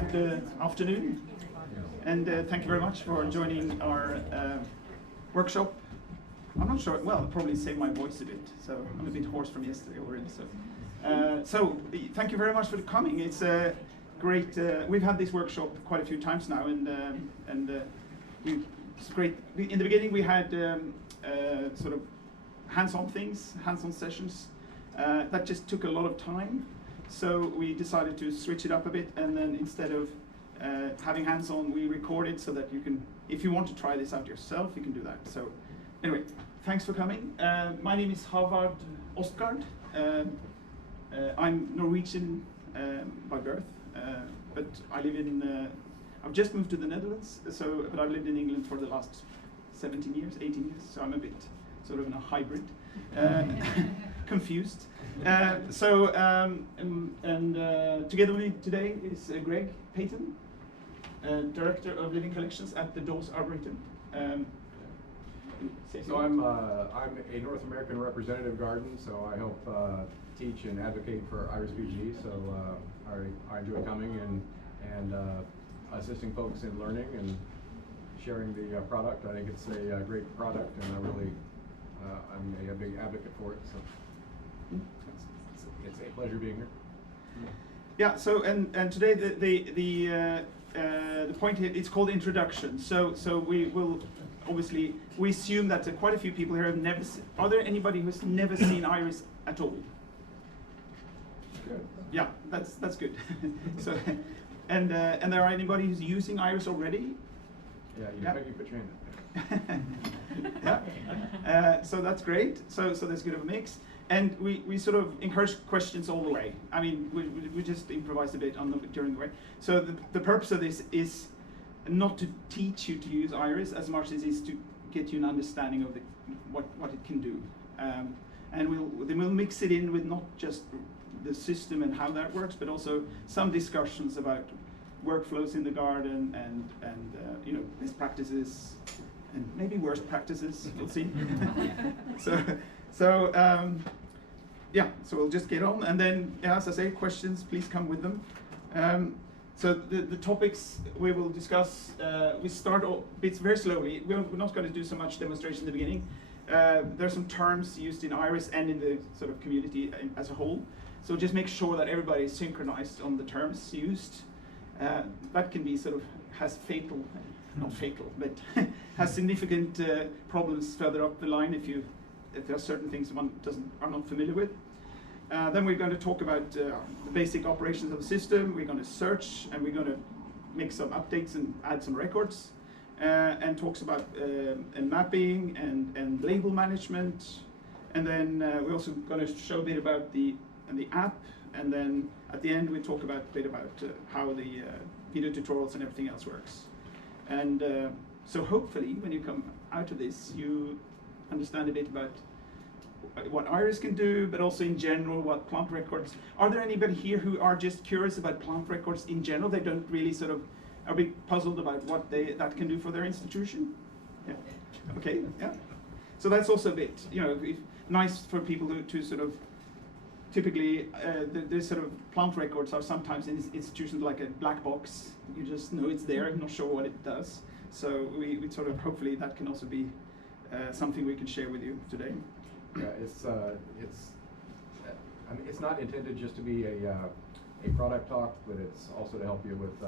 good afternoon, and thank you very much for joining our workshop. I'm not sure, well, I'll probably save my voice a bit, so I'm a bit hoarse from yesterday already. So thank you very much for coming. It's great. We've had this workshop quite a few times now, and it's great. In the beginning, we had sort of hands-on things, hands-on sessions. That just took a lot of time. So we decided to switch it up a bit, and then instead of having hands-on, we record it so that you can, if you want to try this out yourself, you can do that. So anyway, thanks for coming. My name is Havard Ostgaard. I'm Norwegian by birth, but I live in, I've just moved to the Netherlands, but I've lived in England for the last 17 years, 18 years, so I'm a bit sort of in a hybrid, confused. Together with me today is Greg Payton, Director of Living Collections at the Dawes Arboretum. So I'm a North American representative garden, so I help teach and advocate for IrisBG. So I enjoy coming and assisting folks in learning and sharing the product. I think it's a great product, and I'm a big advocate for it. So it's a pleasure being here. Yeah. So and today the point here, it's called introduction. So we will obviously we assume that quite a few people here have never. Are there anybody who's never seen iris at all? Good. Yeah, that's good. So and there are anybody who's using iris already? Yeah, you put your hand up. Yeah. So that's great. So there's good of a mix, and we sort of encourage questions all the way. I mean, we just improvised a bit on them during the way. So the purpose of this is not to teach you to use iris as much as it is to get you an understanding of what it can do, and we'll mix it in with not just the system and how that works, but also some discussions about workflows in the garden and best practices and maybe worst practices. We'll see. So we'll just get on, and then as I say, questions please come with them. So the topics we will discuss, we start bits very slowly. We're not going to do so much demonstration in the beginning. There are some terms used in iris and in the sort of community as a whole. So just make sure that everybody is synchronized on the terms used. That can be sort of not fatal, but has significant problems further up the line if there are certain things one are not familiar with. Then we're going to talk about the basic operations of the system. We're going to search, and we're going to make some updates and add some records, and talks about mapping and label management. And then we're also going to show a bit about the app, and then at the end we talk a bit about how the video tutorials and everything else works. And so hopefully when you come out of this, you understand a bit about what iris can do, but also in general what plant records. Are there anybody here who are just curious about plant records in general? They don't really sort of are a bit puzzled about what that can do for their institution? Yeah. Okay. Yeah. So that's also a bit, nice for people to sort of. Typically, the sort of plant records are sometimes in institutions like a black box. You just know it's there, I'm not sure what it does. So we sort of, hopefully that can also be something we can share with you today. Yeah, it's not intended just to be a product talk, but it's also to help you with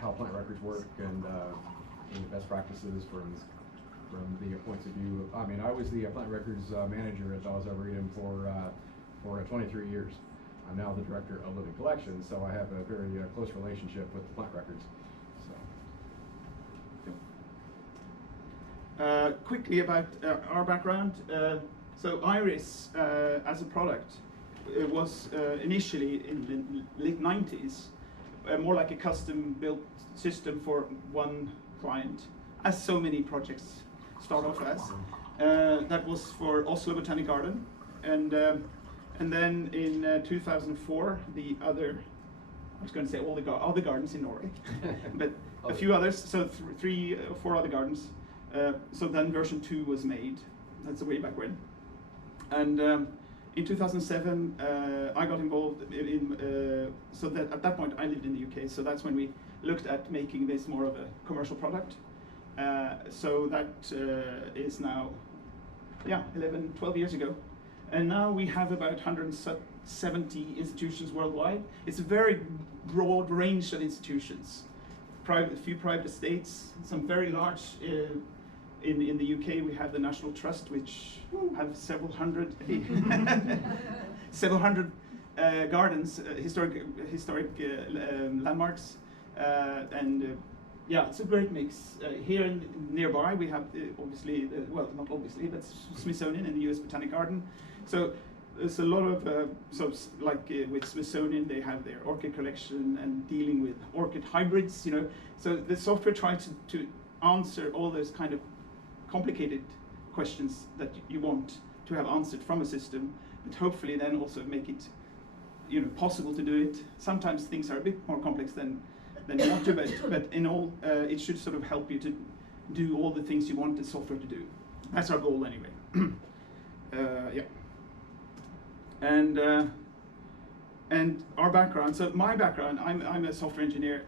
how plant records work and best practices from the points of view. I mean, I was the plant records manager at Dawes Arboretum for 23 years. I'm now the director of living collections, so I have a very close relationship with the plant records. So. Quickly about our background. So iris as a product was initially in the late 90s more like a custom-built system for one client, as so many projects start off as. That was for Oslo Botanic Garden, and then in 2004, I was going to say all the gardens in Norway, but a few others, so 3 or 4 other gardens. So then version 2 was made. That's way back when. And in 2007, I got involved so that at that point I lived in the UK, so that's when we looked at making this more of a commercial product. So that is now, 11, 12 years ago. And now we have about 170 institutions worldwide. It's a very broad range of institutions. A few private estates, some very large. In the UK, we have the National Trust, which have several hundred gardens, historic landmarks, and it's a great mix. Here nearby, we have obviously, well, not obviously, but Smithsonian in the US Botanic Garden. So there's a lot of with Smithsonian, they have their orchid collection and dealing with orchid hybrids. So the software tries to answer all those kind of complicated questions that you want to have answered from a system, but hopefully then also make it possible to do it. Sometimes things are a bit more complex than you want to, but in all, it should sort of help you to do all the things you want the software to do. That's our goal anyway. And our background, so my background, I'm a software engineer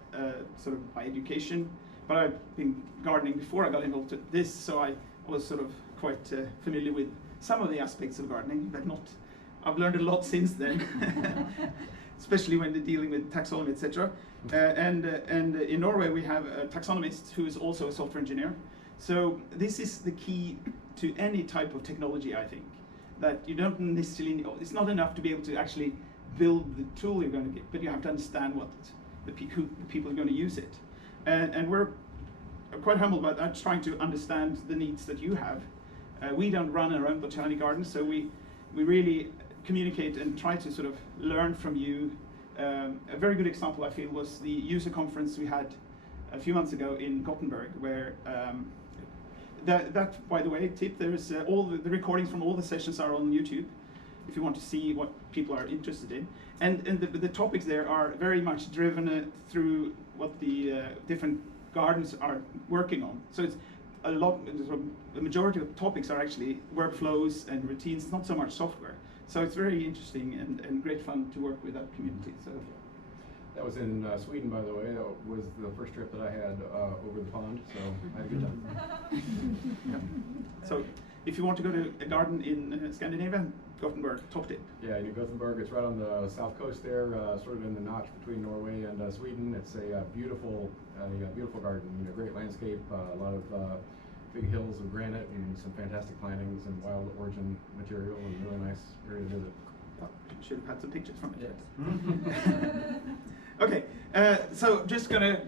sort of by education, but I've been gardening before I got involved with this, so I was sort of quite familiar with some of the aspects of gardening, but not. I've learned a lot since then, especially when they're dealing with taxonomy, etc. And in Norway we have a taxonomist who is also a software engineer. So this is the key to any type of technology, I think, that you don't necessarily. It's not enough to be able to actually build the tool you're going to get, but you have to understand what the people are going to use it. And we're quite humble about that, trying to understand the needs that you have. We don't run our own botanic garden, so we really communicate and try to sort of learn from you. A very good example, I feel, was the user conference we had a few months ago in Gothenburg, where that, by the way, tip, there's all the recordings from all the sessions are on YouTube, if you want to see what people are interested in. And the topics there are very much driven through what the different gardens are working on. So it's a lot, the majority of topics are actually workflows and routines, not so much software. So it's very interesting and great fun to work with that community. So that was in Sweden, by the way. That was the first trip that I had over the pond, so I had a good time. So if you want to go to a garden in Scandinavia, Gothenburg, top tip. Yeah, in Gothenburg, it's right on the south coast there, sort of in the notch between Norway and Sweden. It's a beautiful garden. Great landscape, a lot of big hills of granite and some fantastic plantings and wild origin material, and really nice area to visit. Oh, should have had some pictures from it. Yes. Okay, so just gonna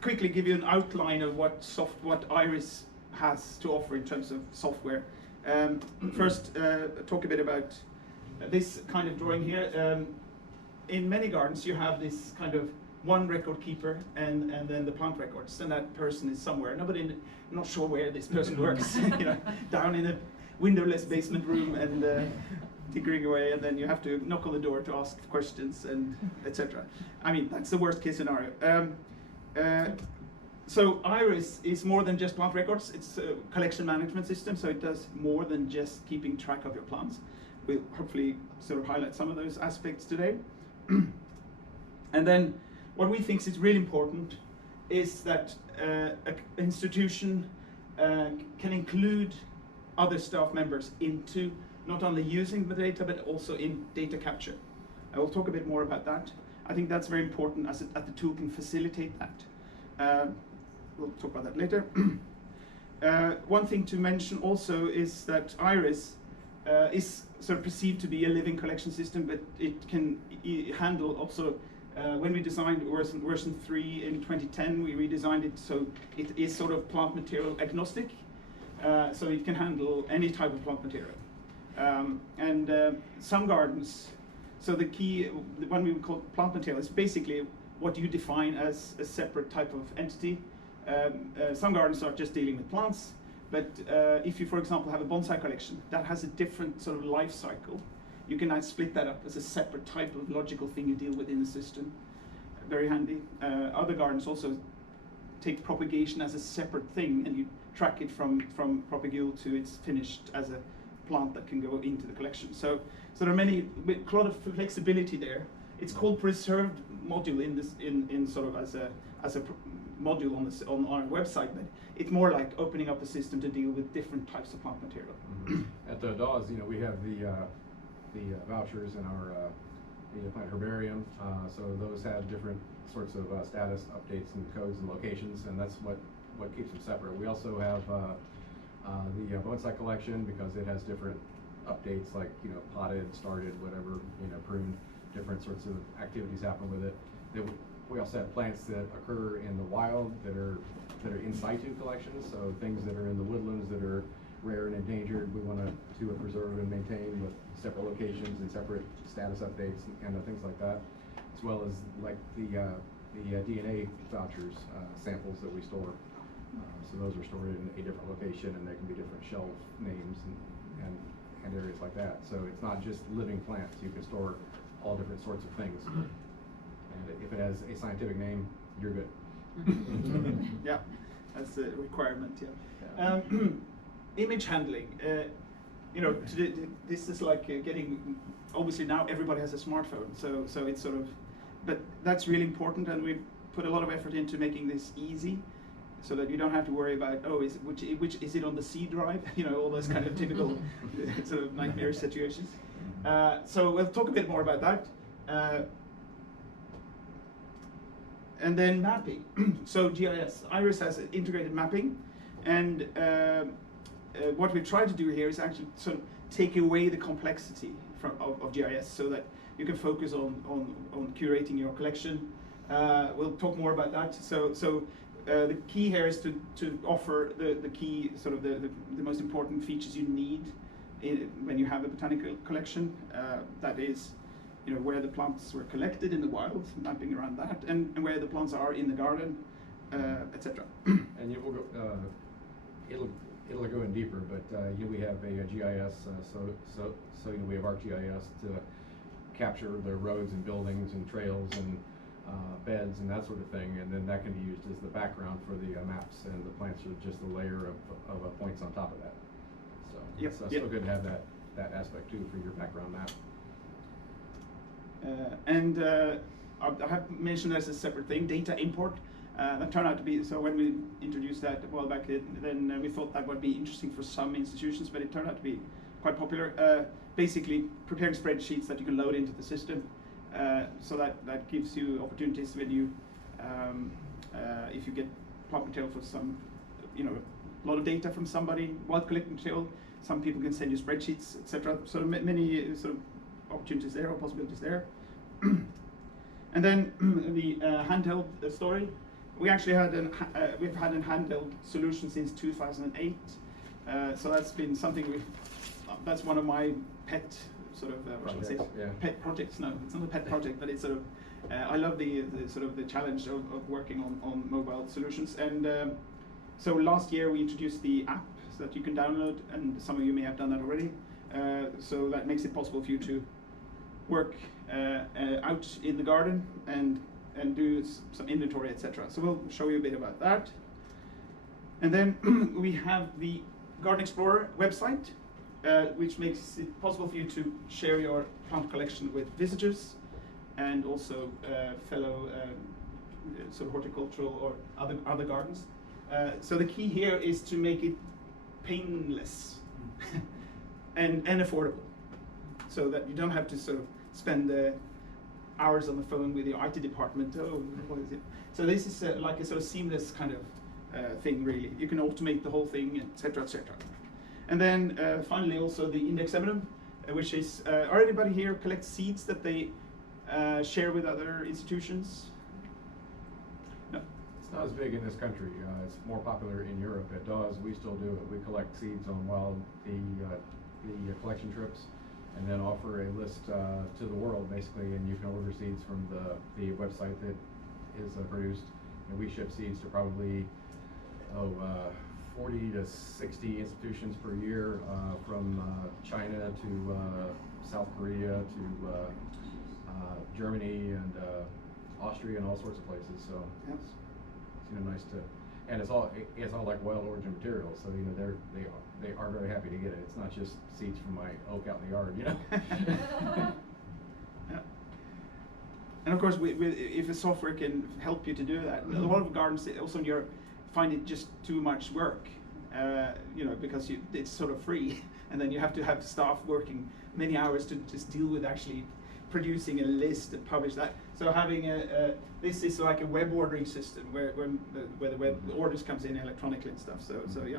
quickly give you an outline of what Iris has to offer in terms of software. First, talk a bit about this kind of drawing here. In many gardens, you have this kind of one record keeper and then the plant records, and that person is somewhere. Not sure where this person works. Down in a windowless basement room and tinkering away, and then you have to knock on the door to ask questions and etc. I mean, that's the worst case scenario. So Iris is more than just plant records. It's a collection management system, so it does more than just keeping track of your plants. We'll hopefully sort of highlight some of those aspects today. And then what we think is really important is that an institution can include other staff members into not only using the data, but also in data capture. I will talk a bit more about that. I think that's very important as the tool can facilitate that. We'll talk about that later. One thing to mention also is that Iris is sort of perceived to be a living collection system, but it can handle also, when we designed version 3 in 2010, we redesigned it so it is sort of plant material agnostic, so it can handle any type of plant material. Some gardens, so the one we would call plant material is basically what you define as a separate type of entity. Some gardens are just dealing with plants, but if you, for example, have a bonsai collection that has a different sort of life cycle, you can now split that up as a separate type of logical thing you deal with in the system. Very handy. Other gardens also take propagation as a separate thing, and you track it from propagule to it's finished as a plant that can go into the collection. So there are a lot of flexibility there. It's called preserved module in sort of as a module on our website, but it's more like opening up the system to deal with different types of plant material. At the DAWs, we have the vouchers in our the plant herbarium, so those have different sorts of status updates and codes and locations, and that's what keeps them separate. We also have the bonsai collection, because it has different updates, like potted, started, whatever, pruned, different sorts of activities happen with it. We also have plants that occur in the wild that are in situ collections, so things that are in the woodlands that are rare and endangered, we want to preserve and maintain with separate locations and separate status updates and things like that, as well as like the DNA vouchers, samples that we store. So those are stored in a different location, and there can be different shelf names and areas like that. So it's not just living plants. You can store all different sorts of things. And if it has a scientific name, you're good. Yeah, that's a requirement. Yeah. Image handling. This is like getting. Obviously now everybody has a smartphone, so it's sort of, but that's really important, and we've put a lot of effort into making this easy, so that you don't have to worry about which is it on the C drive, all those kind of typical sort of nightmare situations. So we'll talk a bit more about that. And then mapping. So GIS, Iris has integrated mapping, and what we try to do here is actually sort of take away the complexity of GIS, so that you can focus on curating your collection. We'll talk more about that. So the key here is to offer the key sort of the most important features you need when you have a botanical collection. That is, where the plants were collected in the wild, mapping around that, and where the plants are in the garden, etc. And you will go, it'll go in deeper, but we have a GIS, so we have ArcGIS to capture the roads and buildings and trails and beds and that sort of thing, and then that can be used as the background for the maps, and the plants are just a layer of points on top of that. So it's still good to have that aspect too for your background map. I have mentioned as a separate thing, data import. That turned out to be, so when we introduced that a while back, then we thought that would be interesting for some institutions, but it turned out to be quite popular. Basically, preparing spreadsheets that you can load into the system, so that gives you opportunities when you, if you get plant material for some, a lot of data from somebody, wild collecting material, some people can send you spreadsheets, etc. So many sort of opportunities there or possibilities there. And then the handheld story. We actually had we've had a handheld solution since 2008. So that's been something that's one of my pet sort of pet projects. No, it's not a pet project, but it's sort of I love the sort of the challenge of working on mobile solutions. And so last year we introduced the app so that you can download, and some of you may have done that already. So that makes it possible for you to work out in the garden and do some inventory, etc. So we'll show you a bit about that. And then we have the Garden Explorer website, which makes it possible for you to share your plant collection with visitors and also fellow sort of horticultural or other gardens. So the key here is to make it painless and affordable, so that you don't have to sort of spend hours on the phone with your IT department. Oh, what is it? So this is like a sort of seamless kind of thing, really. You can automate the whole thing, etc., etc. And then finally, also the index eminum, which is are anybody here collect seeds that they share with other institutions? No. It's not as big in this country. It's more popular in Europe. At DAWs, we still do it. We collect seeds on the collection trips, and then offer a list to the world, basically, and you can order seeds from the website that is produced, and we ship seeds to probably 40 to 60 institutions per year, from China to South Korea to Germany and Austria and all sorts of places. So it's nice to, and it's all like wild origin material, so you know they are very happy to get it. It's not just seeds from my oak out in the yard, you know. Yeah. And of course, if the software can help you to do that, a lot of gardens also find it just too much work, you know, because it's sort of free, and then you have to have staff working many hours to just deal with actually producing a list and publish that. So having this is like a web ordering system where the web orders comes in electronically and stuff. So yeah.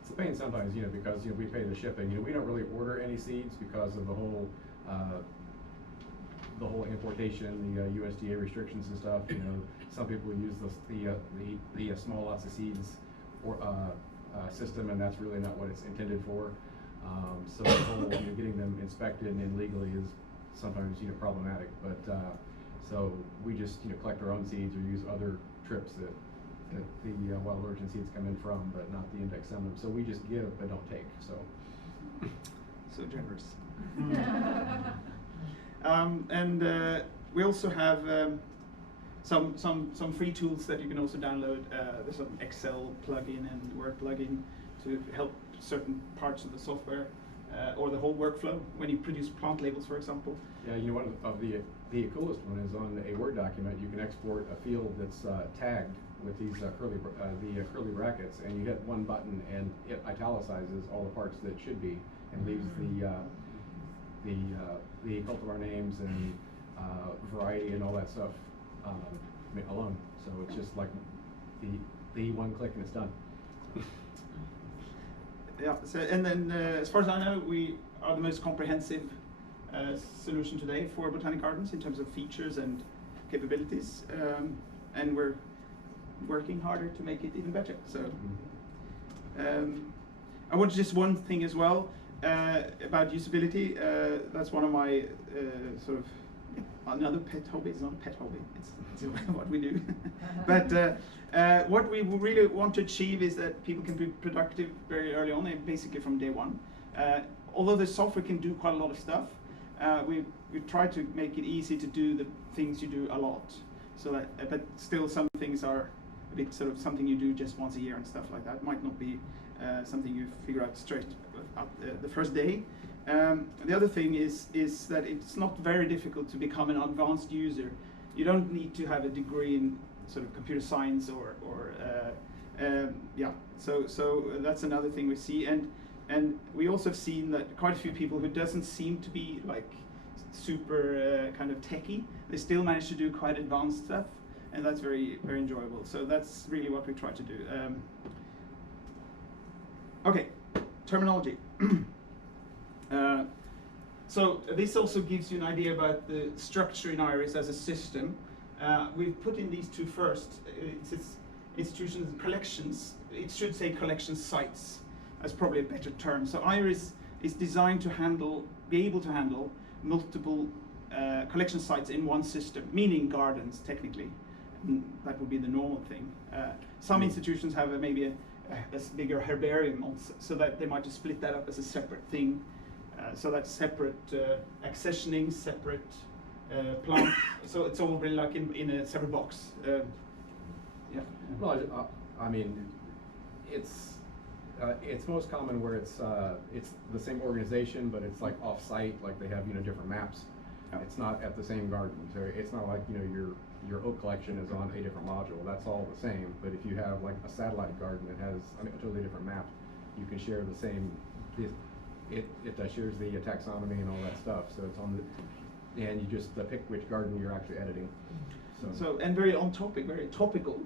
It's a pain sometimes, you know, because you know we pay the shipping. You know, we don't really order any seeds because of the whole importation, the USDA restrictions and stuff. You know, some people use the small lots of seeds or system, and that's really not what it's intended for. So the whole getting them inspected and legally is sometimes problematic. But so we just collect our own seeds or use other trips that the wild origin seeds come in from, but not the index eminum. So we just give but don't take. So generous. And we also have some free tools that you can also download. There's an Excel plugin and Word plugin to help certain parts of the software or the whole workflow when you produce plant labels, for example. Yeah, one of the coolest one is on a Word document. You can export a field that's tagged with these curly brackets, and you hit one button and it italicizes all the parts that should be and leaves the cultivar names and variety and all that stuff alone. So it's just like the one click and it's done. Yeah. So and then as far as I know, we are the most comprehensive solution today for botanic gardens in terms of features and capabilities, and we're working harder to make it even better. So I want just one thing as well. About usability, that's one of my sort of another pet hobby. It's not a pet hobby, it's what we do. But what we really want to achieve is that people can be productive very early on, and basically from day one. Although the software can do quite a lot of stuff, we try to make it easy to do the things you do a lot. So that, but still some things are a bit sort of something you do just once a year and stuff like that. Might not be something you figure out straight up the first day. The other thing is that it's not very difficult to become an advanced user. You don't need to have a degree in sort of computer science or yeah. So that's another thing we see, and we also have seen that quite a few people who doesn't seem to be like super kind of techie, they still manage to do quite advanced stuff, and that's very enjoyable. So that's really what we try to do. Okay, terminology. So this also gives you an idea about the structure in IRIS as a system. We've put in these two first. It's institutions and collections. It should say collection sites. That's probably a better term. So IRIS is designed to be able to handle multiple collection sites in one system, meaning gardens technically. And that would be the normal thing. Some institutions have maybe a bigger herbarium, also, so that they might just split that up as a separate thing. So that's separate accessioning, separate plant. So it's all really like in a separate box. Yeah. Well, I mean, it's most common where it's the same organization, but it's like off-site, like they have different maps. Yeah. It's not at the same garden. So it's not like your oak collection is on a different module. That's all the same. But if you have like a satellite garden that has a totally different map, you can share the same. It shares the taxonomy and all that stuff. So it's on the, and you just pick which garden you're actually editing. So and very on topic, very topical.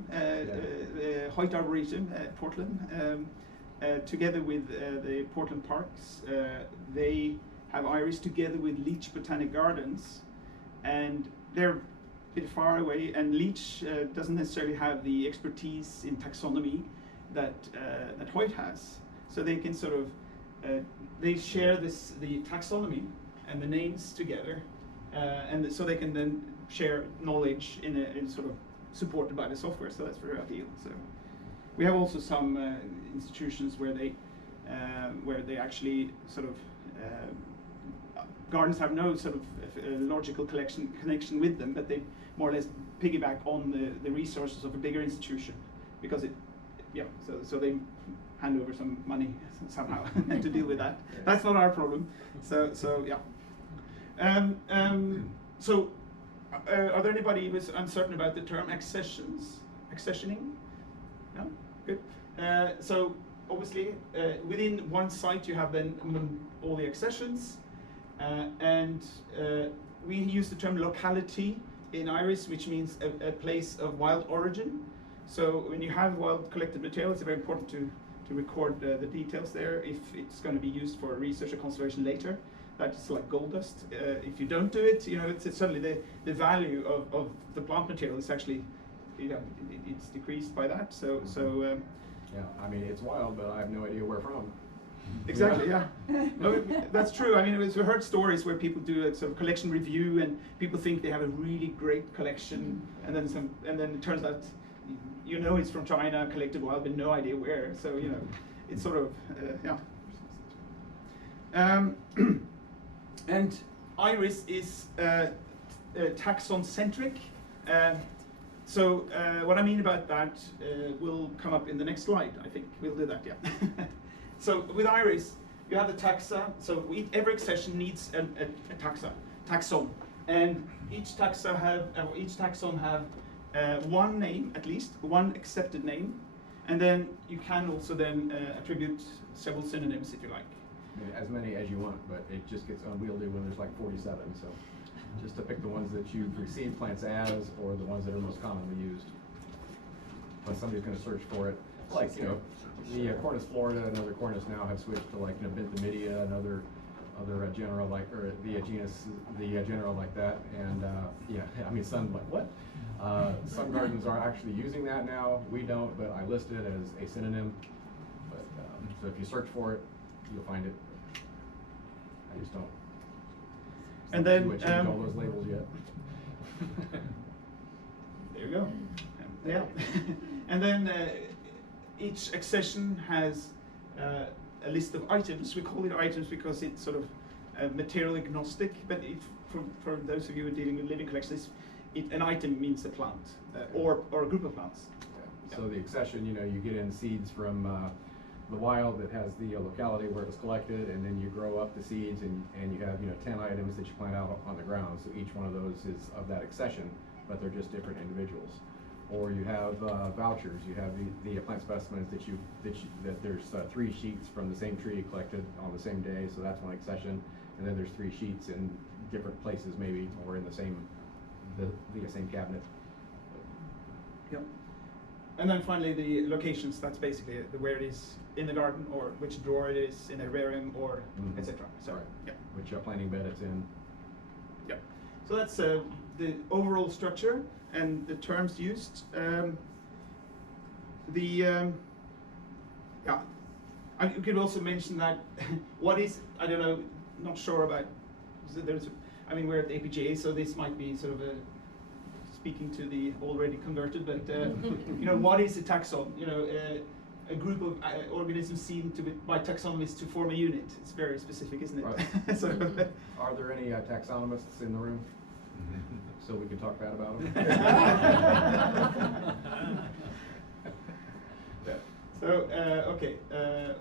Hoyt Arboretum, Portland, together with the Portland Parks, they have IRIS together with Leach Botanic Gardens, and they're a bit far away. And Leach doesn't necessarily have the expertise in taxonomy that Hoyt has, so they can sort of they share the taxonomy and the names together, and so they can then share knowledge in sort of supported by the software. So that's very ideal. So we have also some institutions where they actually sort of gardens have no sort of logical connection with them, but they more or less piggyback on the resources of a bigger institution, because yeah, so they hand over some money somehow to deal with that. That's not our problem. So yeah. So are there anybody who's uncertain about the term accessioning? No? Good. So obviously within one site you have then all the accessions, and we use the term locality in IRIS, which means a place of wild origin. So when you have wild collected material, it's very important to record the details there if it's going to be used for research or conservation later. That's like gold dust. If you don't do it, it's suddenly the value of the plant material is actually, it's decreased by that. So yeah, I mean, it's wild, but I have no idea where from. Exactly, yeah. No, that's true. I mean, we've heard stories where people do a sort of collection review, and people think they have a really great collection, and then it turns out, it's from China, collected wild, but no idea where. So it's sort of yeah. And IRIS is Taxon Centric. So what I mean about that will come up in the next slide. I think we'll do that, yeah. So with IRIS, you have the taxa. So every accession needs a taxon, and each taxon have one name, at least one accepted name, and then you can also then attribute several synonyms if you like. As many as you want, but it just gets unwieldy when there's like 47. So just to pick the ones that you've received plants as, or the ones that are most commonly used. When somebody's going to search for it, like the Cornus Florida and other Cornus now have switched to like Benthamidea and other genera like, or the genus, the genera like that, and yeah, I mean some like what? Some gardens are actually using that now. We don't, but I list it as a synonym. But so if you search for it, you'll find it. I just don't. And then change all those labels yet. There you go. Yeah. And then each accession has a list of items. We call it items because it's sort of material agnostic. But for those of you who are dealing with living collections, an item means a plant or a group of plants. Yeah. So the accession, you get in seeds from the wild that has the locality where it was collected, and then you grow up the seeds, and you have 10 items that you plant out on the ground. So each one of those is of that accession, but they're just different individuals. Or you have vouchers. You have the plant specimens that there's 3 sheets from the same tree collected on the same day. So that's one accession, and then there's 3 sheets in different places maybe, or in the same cabinet. Yep. And then finally the locations. That's basically where it is in the garden, or which drawer it is in a herbarium, or etc. So right. Yeah. Which planting bed it's in. Yeah. So that's the overall structure and the terms used. Yeah. You could also mention that what is, I don't know, not sure about. We're at APGA, so this might be sort of speaking to the already converted, but what is a taxon? A group of organisms seen by taxonomists to form a unit. It's very specific, isn't it? Right. So, are there any taxonomists in the room? So we can talk bad about them? So okay,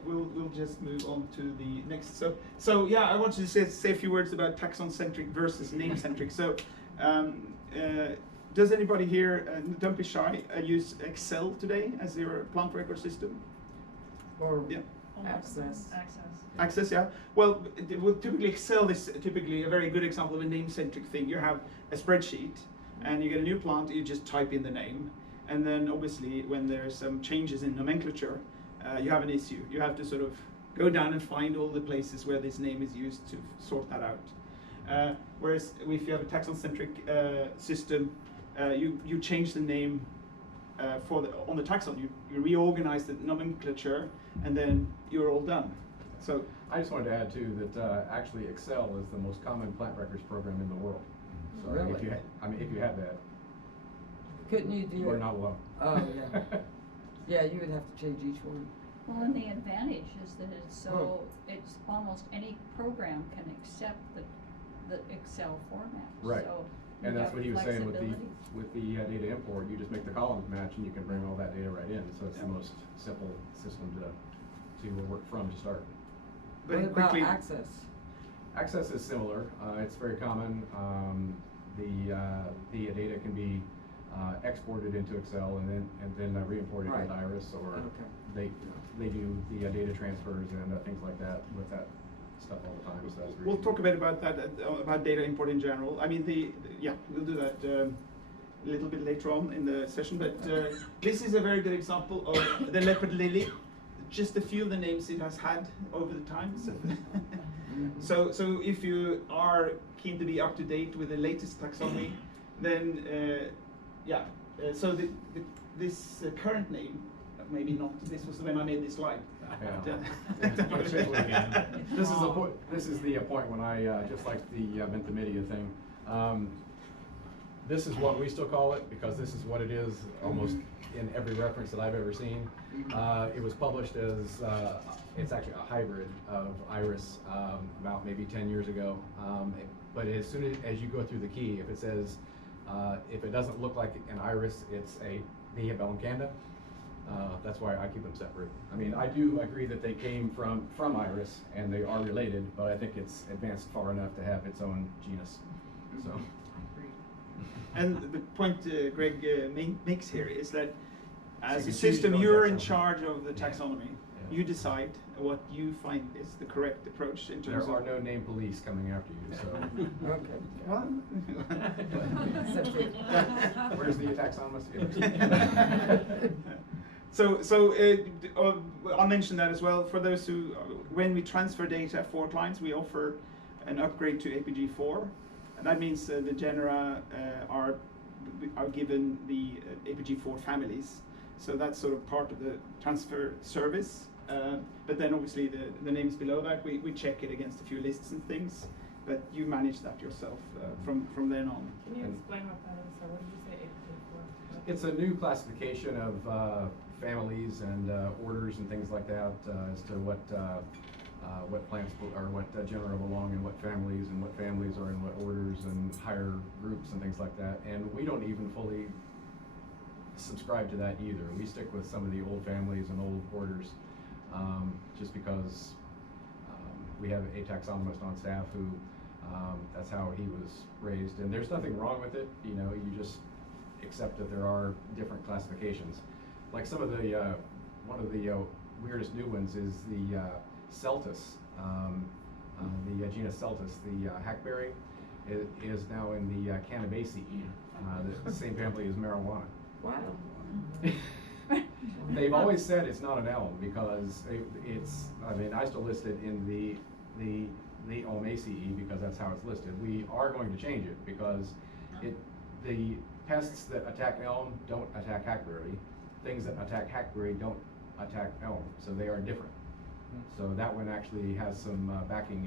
we'll just move on to the next. So yeah, I want to say a few words about taxon-centric versus name-centric. So does anybody here, don't be shy, use Excel today as your plant record system? Or yeah. Access, yeah. Well, typically Excel is typically a very good example of a name-centric thing. You have a spreadsheet, and you get a new plant, you just type in the name. And then obviously when there's some changes in nomenclature, you have an issue. You have to sort of go down and find all the places where this name is used to sort that out. Whereas if you have a taxon-centric system, you change the name on the taxon. You reorganize the nomenclature, and then you're all done. So I just wanted to add too that actually Excel is the most common plant records program in the world. So Really? if you have that, couldn't you do you're it? not alone. Oh, yeah. Yeah, you would have to change each one. Well, and the advantage is that it's almost any program can accept the Excel format. Right. So And that's what he was saying with the, Flexibility. data import, you just make the columns match and you can bring all that data right in, so it's the most simple system to work from to start. Very What about quickly. access? Access is similar, it's very common, the data can be exported into Excel and then re-imported Right. into Iris, or Okay. they do the data transfers and things like that with that stuff all the time, so that's very We'll easy. talk a bit about that, about data import in general. I mean, yeah, we'll do that a little bit later on in the session, but this is a very good example of the leopard lily. Just a few of the names it has had over the time. So if you are keen to be up to date with the latest taxonomy, then so this current name, maybe not. This was when I made this slide. Yeah. This is the point when I just like the Mentimidia thing. This is what we still call it because this is what it is almost in every reference that I've ever seen. It was published as it's actually a hybrid of Iris about maybe 10 years ago. But as soon as you go through the key, if it says if it doesn't look like an Iris, it's a Via Belluncanda. That's why I keep them separate. I mean, I do agree that they came from Iris and they are related, but I think it's advanced far enough to have its own genus. So. And the point Greg makes here is that as So a you choose system, your own you're in taxonomy. charge of the Yeah. taxonomy. Yeah. You decide what you find is the correct approach in terms There are of. no name police coming after you, so. Okay. Well, Where's the taxonomist? I'll mention that as well. For those who, when we transfer data for clients, we offer an upgrade to APG4. And that means the genera are given the APG4 families. So that's sort of part of the transfer service. But then obviously the names below that, we check it against a few lists and things. But you manage that yourself from then on. Can you And- explain what that is? So what did you say APG4? It's a new classification of families and orders and things like that as to what plants or what genera belong in what families and what families are in what orders and higher groups and things like that. And we don't even fully subscribe to that either. We stick with some of the old families and old orders just because we have a taxonomist on staff who that's how he was raised, and there's nothing wrong with it. You know, you just accept that there are different classifications. Like some of the one of the weirdest new ones is the Celtis, the genus Celtis. The hackberry is now in the Cannabaceae, the same family as marijuana. Wow. They've always said it's not an elm because it's. I mean, I still list it in the Ulmaceae because that's how it's listed. We are going to change it because the pests that attack elm don't attack hackberry. Things that attack hackberry don't attack elm, so they are different. So that one actually has some backing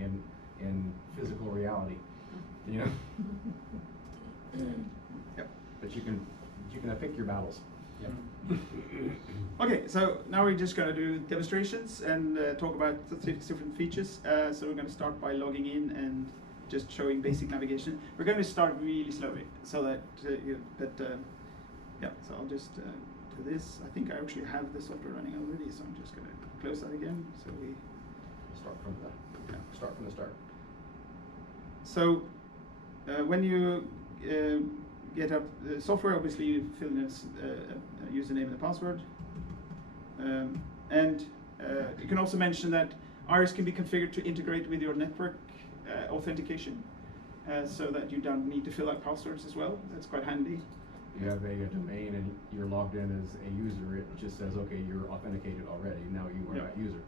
in physical reality, you know. Yep. But you can pick your battles. Okay, so now we're just going to do demonstrations and talk about the 6 different features. So we're going to start by logging in and just showing basic navigation. We're going to start really slowly, so that yeah. So I'll just do this. I think I actually have the software running already, so I'm just going to close that again. So we Start from the start. So when you get up the software, obviously you fill in a username and a password. And you can also mention that Iris can be configured to integrate with your network authentication so that you don't need to fill out passwords as well. That's quite handy. You have a domain and you're logged in as a user, it just says, okay, you're authenticated already, now you are that user.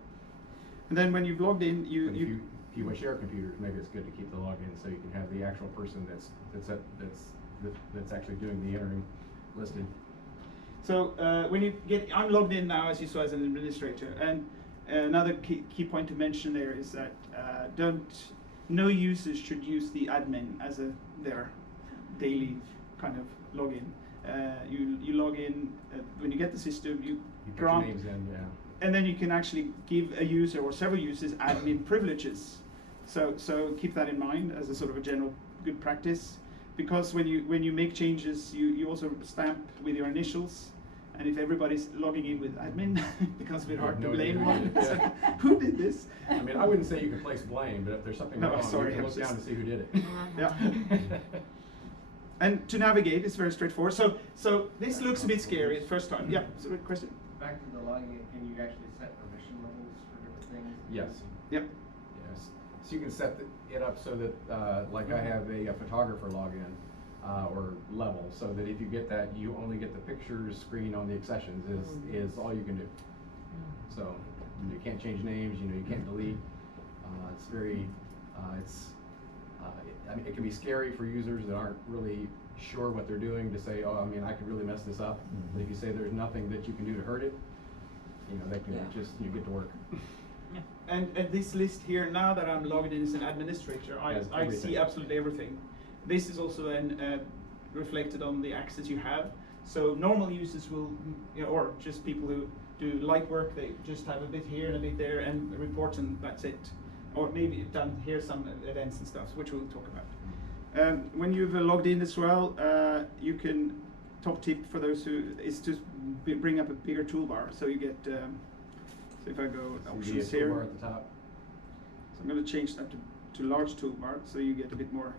And then when you've logged in, But if you want to share computers, maybe it's good to keep the login so you can have the actual person that's actually doing the entering listed. So when you I'm logged in now, as you saw, as an administrator. And another key point to mention there is that no users should use the admin as their daily kind of login. You log in when you get the system. You put your names in, yeah. And then you can actually give a user or several users admin privileges. So keep that in mind as a sort of a general good practice. because when you make changes, you also stamp with your initials. And if everybody's logging in with admin, it becomes a bit hard to No blame idea. one. Yeah. Who did this? I mean, I wouldn't say you can place blame, but if there's something No, wrong, sorry, you I can was look down just- to see who did it. Yeah. And to navigate, it's very straightforward. So this looks a bit scary at first time. Yeah, so good question. Back to the logging, can you actually set permission levels for different things? Yes. Yep. Yes. So you can set it up so that, like I have a photographer login or level, so that if you get that, you only get the pictures screen on the accessions is all you can do. So you can't change names, you can't delete. It's very, I mean, it can be scary for users that aren't really sure what they're doing to say, oh, I mean, I could really mess this up. But if you say there's nothing that you can do to hurt it, they can just get to work. And this list here, now that I'm logged in as an administrator, Has I see everything. absolutely everything. This is also then reflected on the access you have. So normal users will, or just people who do light work, they just have a bit here and a bit there and reports and that's it. Or maybe done here some events and stuff, which we'll talk about. When you've logged in as well, you can, top tip for those who, is to bring up a bigger toolbar. So you get, so if I go options here. Toolbar at the top. So I'm going to change that to large toolbar, so you get a bit more.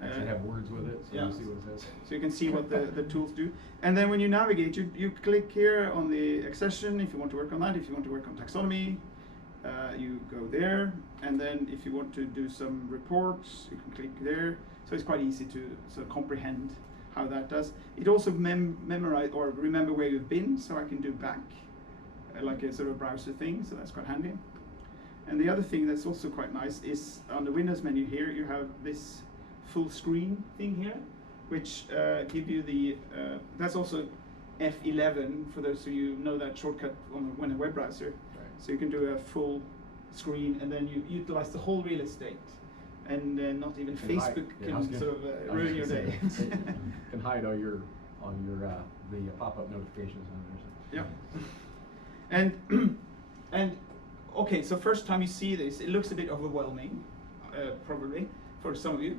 Actually have words with it, so yeah. you see what it says. So you can see what the tools do. And then when you navigate, you click here on the accession if you want to work on that. If you want to work on taxonomy, you go there. And then if you want to do some reports, you can click there. So it's quite easy to sort of comprehend how that does. It also memorize or remember where you've been, so I can do back, like a sort of browser thing, so that's quite handy. And the other thing that's also quite nice is on the Windows menu here, you have this full screen thing here, which give you the, that's also F11 for those of you who know that shortcut when a web browser. Right. So you can do a full screen and then you utilize the whole real estate. And not even Can hide- Facebook yeah, I was can gonna- sort of I was ruin your just day. gonna say, can hide all your the pop-up notifications on there. So. Yeah. And okay, so first time you see this, it looks a bit overwhelming, probably for some of you.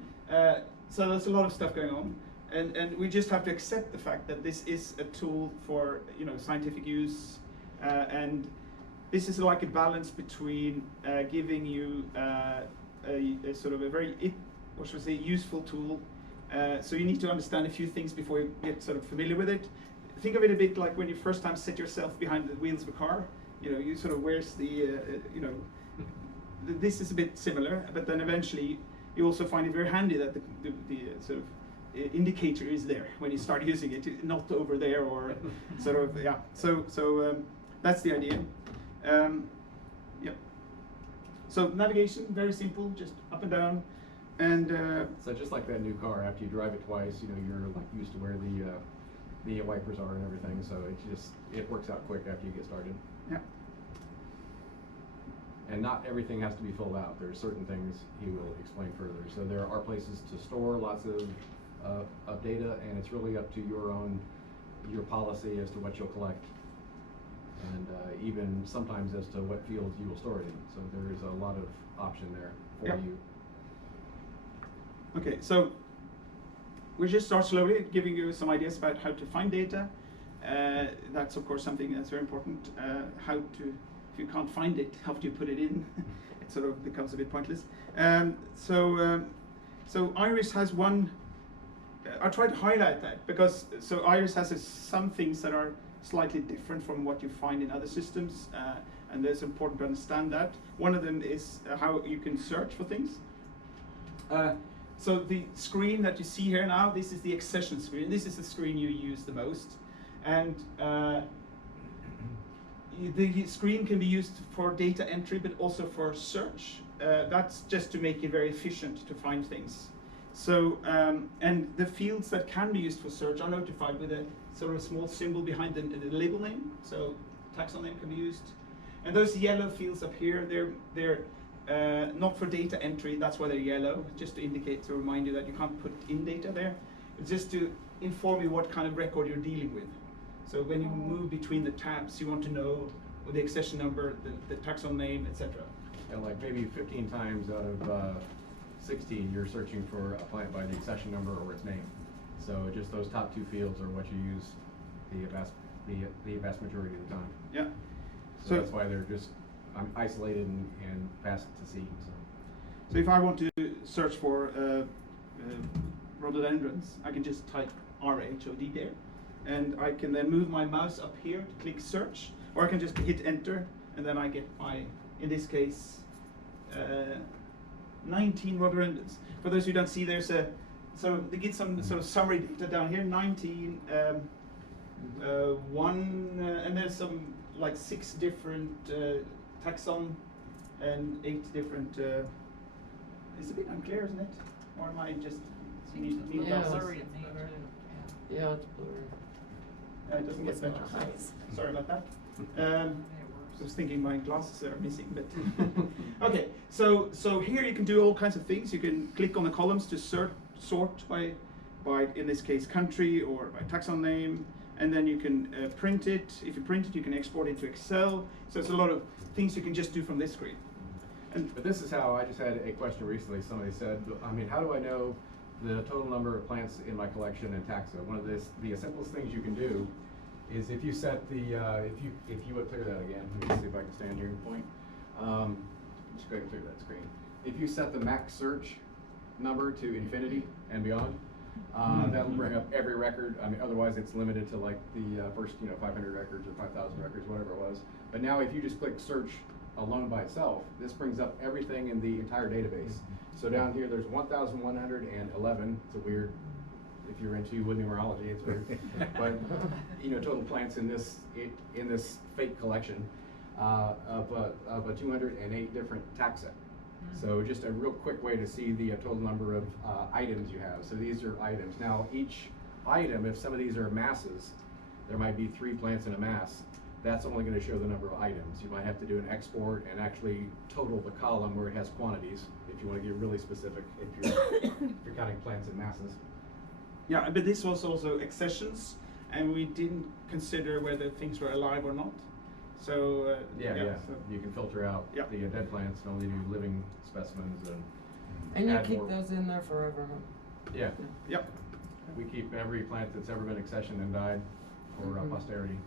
So there's a lot of stuff going on, and we just have to accept the fact that this is a tool for scientific use, and this is like a balance between giving you a sort of a very useful tool. So you need to understand a few things before you get sort of familiar with it. Think of it a bit like when you first time set yourself behind the wheels of a car. You sort of where's the this is a bit similar, but then eventually you also find it very handy that the sort of indicator is there when you start using it, not over there or sort of So that's the idea. Yeah. So navigation, very simple, just up and down, and So just like that new car, after you drive it twice, you're like used to where the wipers are and everything. So it works out quick after you get started. yeah. And not everything has to be filled out. There's certain things he will explain further. So there are places to store lots of data, and it's really up to your policy as to what you'll collect, and even sometimes as to what fields you will store it in. So there is a lot of option there for Yeah. you. Okay, so we'll just start slowly, giving you some ideas about how to find data. That's of course something that's very important. If you can't find it, how do you put it in? It sort of becomes a bit pointless. So Iris has one. I try to highlight that because Iris has some things that are slightly different from what you find in other systems, and it's important to understand that. One of them is how you can search for things. So the screen that you see here now, this is the accession screen. This is the screen you use the most, and the screen can be used for data entry, but also for search. That's just to make it very efficient to find things. So, and the fields that can be used for search are notified with a sort of small symbol behind the label name. So, taxon name can be used. And those yellow fields up here, they're not for data entry. That's why they're yellow, just to indicate, to remind you that you can't put in data there. It's just to inform you what kind of record you're dealing with. So when you move between the tabs, you want to know the accession number, the taxon name, etc. And like maybe 15 times out of 16, you're searching for a plant by the accession number or its name. So just those top two fields are what you use the vast majority of the time. Yeah. So that's why they're just isolated and fast to see. So if I want to search for rhododendrons, I can just type RHOD there, and I can then move my mouse up here to click search, or I can just hit enter, and then I get my, in this case, 19 rhododendrons. For those who don't see, there's a, so they get some sort of summary data down here, 19, and there's some like 6 different taxon and 8 different, it's a bit unclear, isn't it? Or am I just need Yeah, glasses? blurry to me too. Yeah, it's blurry. It doesn't get better. Sorry about that. I was thinking my glasses are missing, but okay. So here you can do all kinds of things. You can click on the columns to sort by in this case country or by taxon name, and then you can print it. If you print it, you can export it to Excel. So it's a lot of things you can just do from this screen. But this is how, I just had a question recently. Somebody said, I mean, how do I know the total number of plants in my collection in Taxon? One of the simplest things you can do is if you set the, if you would clear that again, let me see if I can stand here and point. Just go ahead and clear that screen. If you set the max search number to infinity and beyond, that'll bring up every record. I mean, otherwise it's limited to like the first, 500 records or 5,000 records, whatever it was. But now if you just click search alone by itself, this brings up everything in the entire database. So down here, there's 1,111. It's a weird, if you're into wood numerology, it's weird. But total plants in this fake collection of 208 different taxa. So just a real quick way to see the total number of items you have. So these are items. Now each item, if some of these are masses, there might be 3 plants in a mass. That's only going to show the number of items. You might have to do an export and actually total the column where it has quantities if you want to get really specific if you're counting plants in masses. Yeah, but this was also accessions, and we didn't consider whether things were alive or not. So Yeah. So You can filter out the dead plants and only do living specimens And you add keep more. those in there forever, huh? Yeah. Yep. We keep every plant that's ever been accessioned and died for posterity.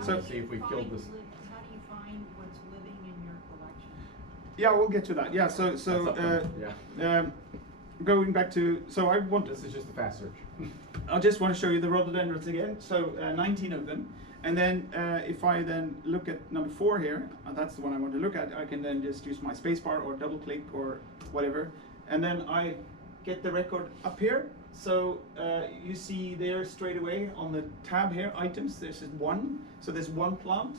So- To see if we killed this. How do you find what's living in your collection? Yeah, we'll get to that. Yeah, so That's up there. going back to, so I want, This is just a fast search. I just want to show you the rhododendrons again. So 19 of them, and then if I then look at number 4 here, that's the one I want to look at. I can then just use my spacebar or double click or whatever, and then I get the record up here. So you see there straight away on the tab here, items, there's 1. So there's 1 plant.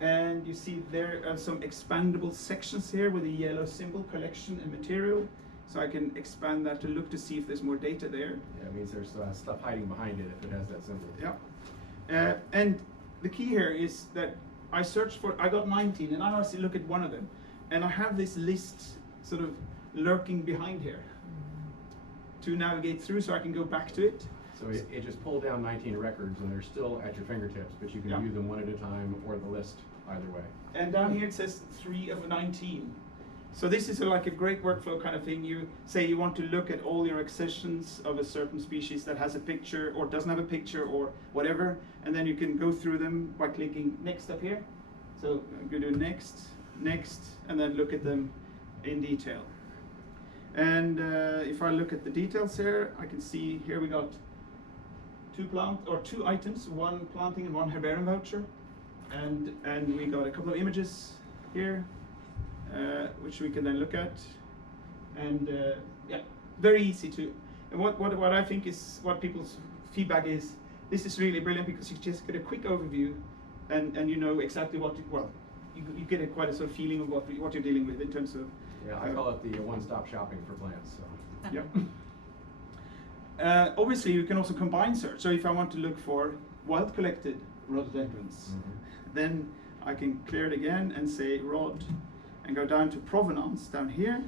And you see there are some expandable sections here with a yellow symbol, collection and material. So I can expand that to look to see if there's more data there. Yeah, it means there's stuff hiding behind it if it has that symbol. Yeah. And the key here is that I searched for, I got 19, and I honestly look at one of them. And I have this list sort of lurking behind here to navigate through, so I can go back to it. So it just pulled down 19 records and they're still at your fingertips, but you can view them one at a time or the list either way. And down here it says 3 of 19. So this is like a great workflow kind of thing. You say you want to look at all your accessions of a certain species that has a picture or doesn't have a picture or whatever, and then you can go through them by clicking next up here. So I'm going to do next, next, and then look at them in detail. And if I look at the details here, I can see here we got 2 items, 1 planting and 1 herbarium voucher, and we got a couple of images here, which we can then look at, and yeah, very easy to. And what I think is what people's feedback is, this is really brilliant because you just get a quick overview, and you know exactly what you get quite a sort of feeling of what you're dealing with in terms of. Yeah, I call it the one-stop shopping for plants. So. Yeah. Obviously, you can also combine search. So if I want to look for wild collected rhododendrons, then I can clear it again and say rod, and go down to provenance down here,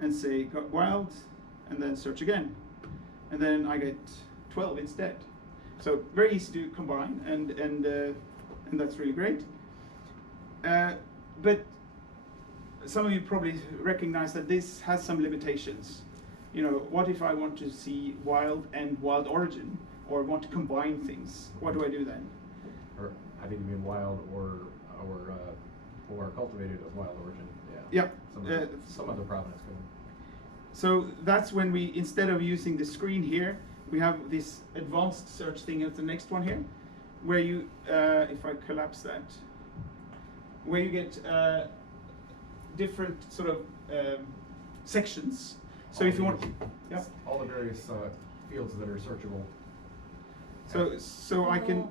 and say got wild, and then search again, and then I get 12 instead. So very easy to combine, and that's really great. But some of you probably recognize that this has some limitations. You know, what if I want to see wild and wild origin, or want to combine things? What do I do then? Or I think you mean wild or cultivated of wild origin. Yeah. Some other provenance code. So that's when we, instead of using the screen here, we have this advanced search thing at the next one here, where you, if I collapse that, where you get different sort of sections. So if you want, yeah. All the various fields that are searchable. So I can,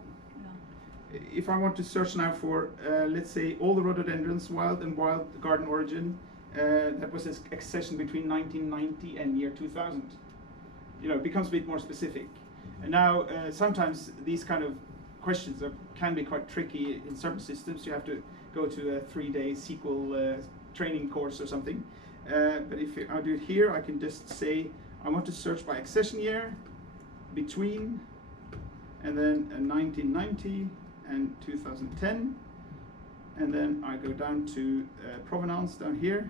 if I want to search now for, let's say, all the rhododendrons, wild and wild garden origin, that was its accession between 1990 and year 2000. You know, it becomes a bit more specific. And now, sometimes these kind of questions can be quite tricky in certain systems. You have to go to a 3-day SQL training course or something. But if I do it here, I can just say, I want to search by accession year, between, and then 1990 and 2010. And then I go down to provenance down here.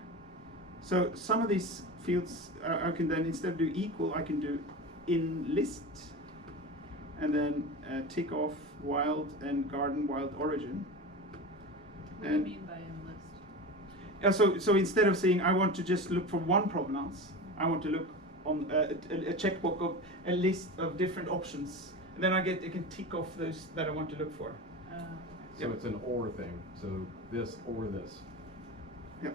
So some of these fields, I can then, instead of do equal, I can do in list, and then tick off wild and garden wild origin. What do you mean by in list? So instead of saying I want to just look for one provenance, I want to look on a checkbox of a list of different options. And then I can tick off those that I want to look for. So it's an or thing. So this or this. Yeah.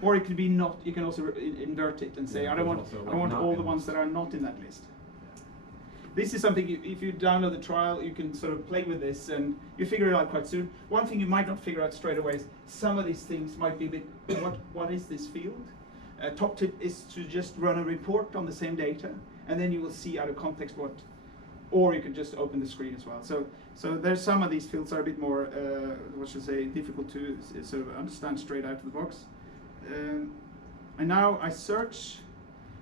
Or it could be not. You can also invert it and say I want all the ones that are not in that list. This is something, if you download the trial, you can sort of play with this and you figure it out quite soon. One thing you might not figure out straight away is some of these things might be a bit, what is this field? Top tip is to just run a report on the same data, and then you will see out of context what, or you can just open the screen as well. So there's some of these fields are a bit more, what should I say, difficult to sort of understand straight out of the box. And now I search.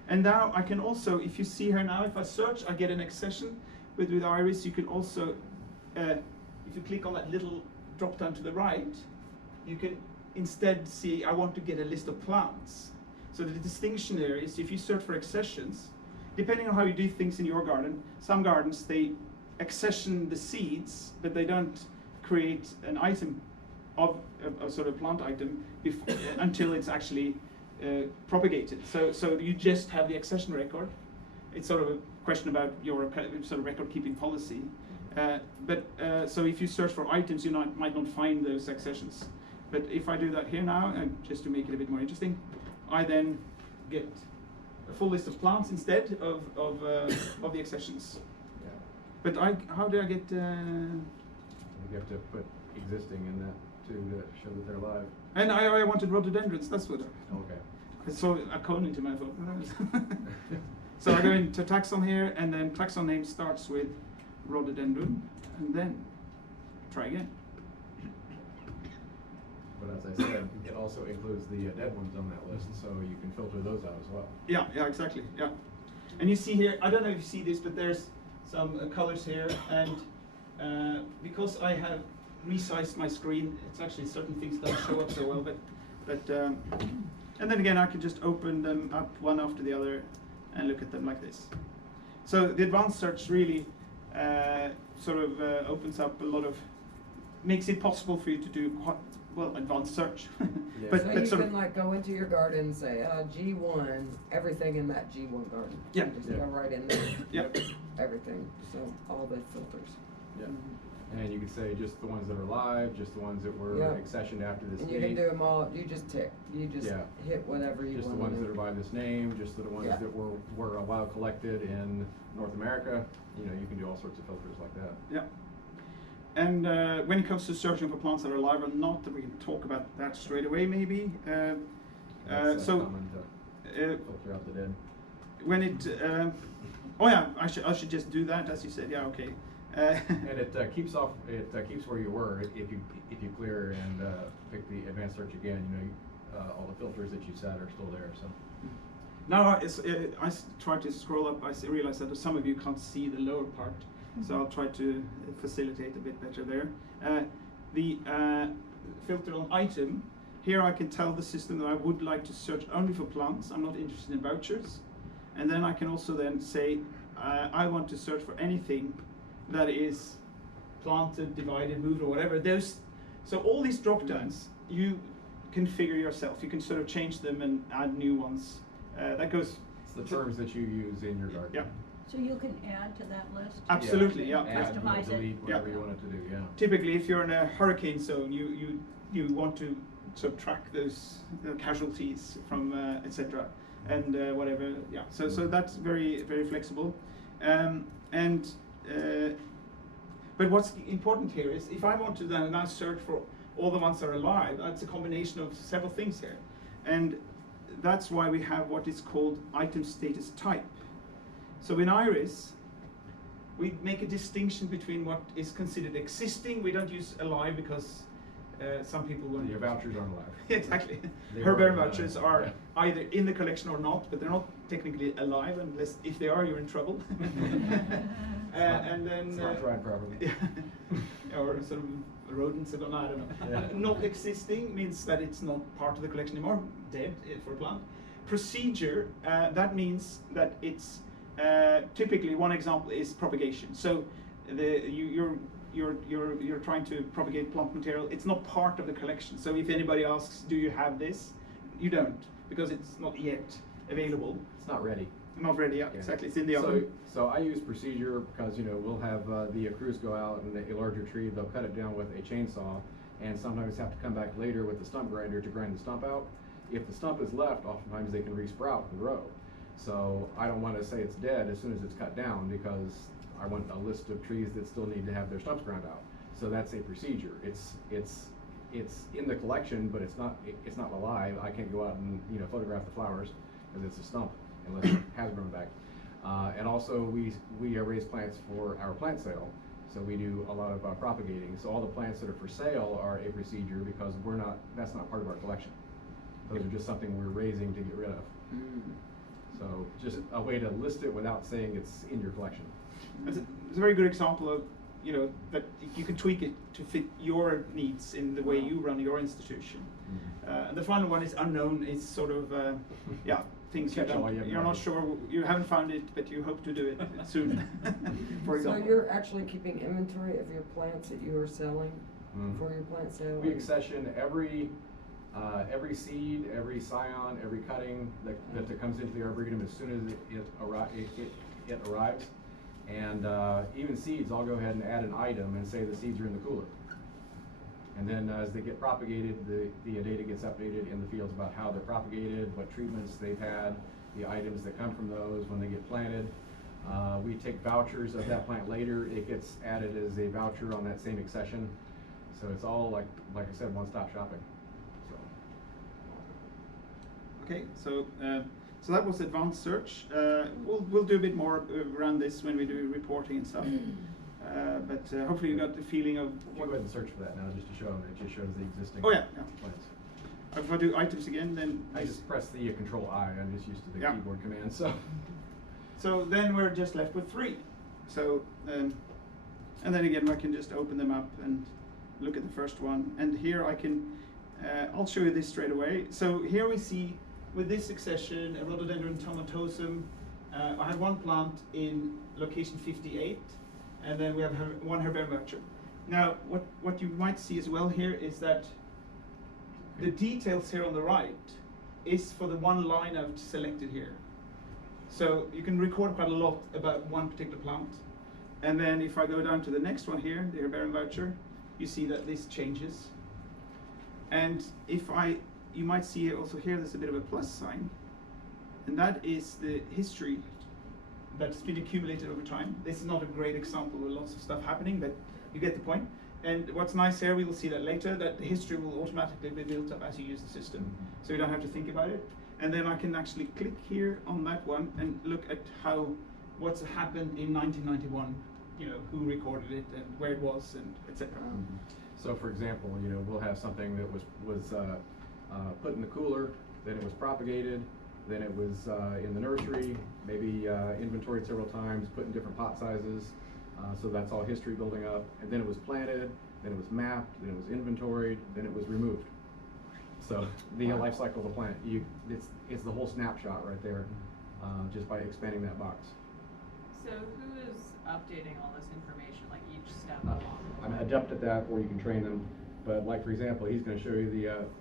And now I can also, if you see here now, if I search, I get an accession. With Iris, you can also, if you click on that little drop down to the right, you can instead see, I want to get a list of plants. So the distinction there is if you search for accessions, depending on how you do things in your garden, some gardens, they accession the seeds, but they don't create an item of a sort of plant item before, until it's actually propagated. So you just have the accession record. It's sort of a question about your sort of record keeping policy. So if you search for items, you might not find those accessions. But if I do that here now, and just to make it a bit more interesting, I then get a full list of plants instead of the accessions. Yeah. But how do I get? You have to put existing in that to show that they're live. And I wanted rhododendrons. That's what. Okay. I saw a cone into my phone. So I go into Taxon here, and then Taxon name starts with rhododendron, and then try again. But as I said, it also includes the dead ones on that list, so you can filter those out as well. Yeah, exactly. Yeah, and you see here, I don't know if you see this, but there's some colors here, and because I have resized my screen, it's actually certain things don't show up so well, but and then again, I can just open them up one after the other and look at them like this. So the advanced search really sort of opens up a lot of, makes it possible for you to do quite, well, advanced search. Yeah. So you can like go into your garden and say, G1, everything in that G1 garden. Yeah. You just go right in there. Yeah. Everything, so all the filters. Yeah. And you could say just the ones that are live, just the ones that were Yeah. accessioned after this And date. you can do them all, you just tick, you just Yeah. hit whatever you want. Just the ones that are by this name, just the ones Yeah. that were wild collected in North America. You know, you can do all sorts of filters like that. Yeah. And when it comes to searching for plants that are live or not, we can talk about that straight away maybe. That's So common to filter out the dead. when it, oh yeah, I should just do that as you said. Yeah, okay. And it keeps where you were if you clear and pick the advanced search again. You know, all the filters that you set are still there. So Now I try to scroll up. I realize that some of you can't see the lower part, so I'll try to facilitate a bit better there. The filter on item, here I can tell the system that I would like to search only for plants. I'm not interested in vouchers. And then I can also then say, I want to search for anything that is planted, divided, moved, or whatever. So all these drop downs, you configure yourself. You can sort of change them and add new ones. That goes. It's the terms that you use in your garden. Yeah. So you can add to that list? Absolutely, yeah. Add, Customize it. delete, whatever Yeah. you want it to do, yeah. Typically, if you're in a hurricane zone, you want to subtract those casualties from etc. and whatever. Yeah. So that's very very flexible, but what's important here is if I want to then now search for all the ones that are alive, that's a combination of several things here, and that's why we have what is called item status type. So in Iris, we make a distinction between what is considered existing. We don't use alive because some people won't. Your vouchers aren't alive. Exactly. They Herbarium were, vouchers yeah. are either in the collection or not, but they're not technically alive unless if they are, you're in trouble. And then It's not tried properly. yeah, or sort of rodents. I don't know. Yeah. Not existing means that it's not part of the collection anymore. Dead for a plant. Procedure. That means that it's typically one example is propagation. So you're trying to propagate plant material. It's not part of the collection. So if anybody asks, do you have this? You don't, because it's not yet available. It's not ready. Not ready yet. Yeah. Exactly. It's in the oven. So I use procedure because, you know, we'll have the crews go out and a larger tree, they'll cut it down with a chainsaw, and sometimes have to come back later with the stump grinder to grind the stump out. If the stump is left, oftentimes they can re-sprout and grow. So I don't want to say it's dead as soon as it's cut down, because I want a list of trees that still need to have their stumps ground out. So that's a procedure. It's in the collection, but it's not alive. I can't go out and, you know, photograph the flowers because it's a stump unless it has grown back. And also we raise plants for our plant sale. So we do a lot of propagating. So all the plants that are for sale are a procedure because that's not part of our collection. Those are just something we're raising to get rid of. So just a way to list it without saying it's in your collection. It's a very good example of, you know, that you can tweak it to fit your needs in the way you run your institution. And the final one is unknown. It's sort of, things you're not sure, you haven't found it, but you hope to do it soon, for example. So you're actually keeping inventory of your plants that you are selling for your plant sale? We accession every seed, every scion, every cutting that comes into the arboretum as soon as it arrives. And even seeds, I'll go ahead and add an item and say the seeds are in the cooler. And then as they get propagated, the data gets updated in the fields about how they're propagated, what treatments they've had, the items that come from those when they get planted. We take vouchers of that plant later. It gets added as a voucher on that same accession. So it's all, like I said, one-stop shopping. Okay, so that was advanced search. We'll do a bit more around this when we do reporting and stuff. But hopefully you got the feeling of Go ahead and search for that now, just to show them. It just shows the existing Oh, yeah. plants. If I do items again, then I just press the Control I. I'm just used to the Yeah. keyboard command. So then we're just left with 3. So and then again I can just open them up and look at the first one. And here I can I'll show you this straight away. So here we see with this succession a rhododendron tomatosum. I have one plant in location 58. And then we have one herbarium voucher. Now, what you might see as well here is that the details here on the right is for the one line I've selected here. So you can record quite a lot about one particular plant. And then if I go down to the next one here, the herbarium voucher, you see that this changes. And you might see also here there's a bit of a plus sign. And that is the history that's been accumulated over time. This is not a great example with lots of stuff happening, but you get the point. And what's nice here, we will see that later, that the history will automatically be built up as you use the system. So you don't have to think about it. And then I can actually click here on that one and look at what's happened in 1991, you know, who recorded it and where it was and etc. So for example, you know, we'll have something that was put in the cooler, then it was propagated, then it was in the nursery, maybe inventoried several times, put in different pot sizes. So that's all history building up. And then it was planted, then it was mapped, then it was inventoried, then it was removed. So the life cycle of the plant, it's the whole snapshot right there, just by expanding that box. So who is updating all this information, like each step along? I'm adept at that, or you can train them. But like for example, he's going to show you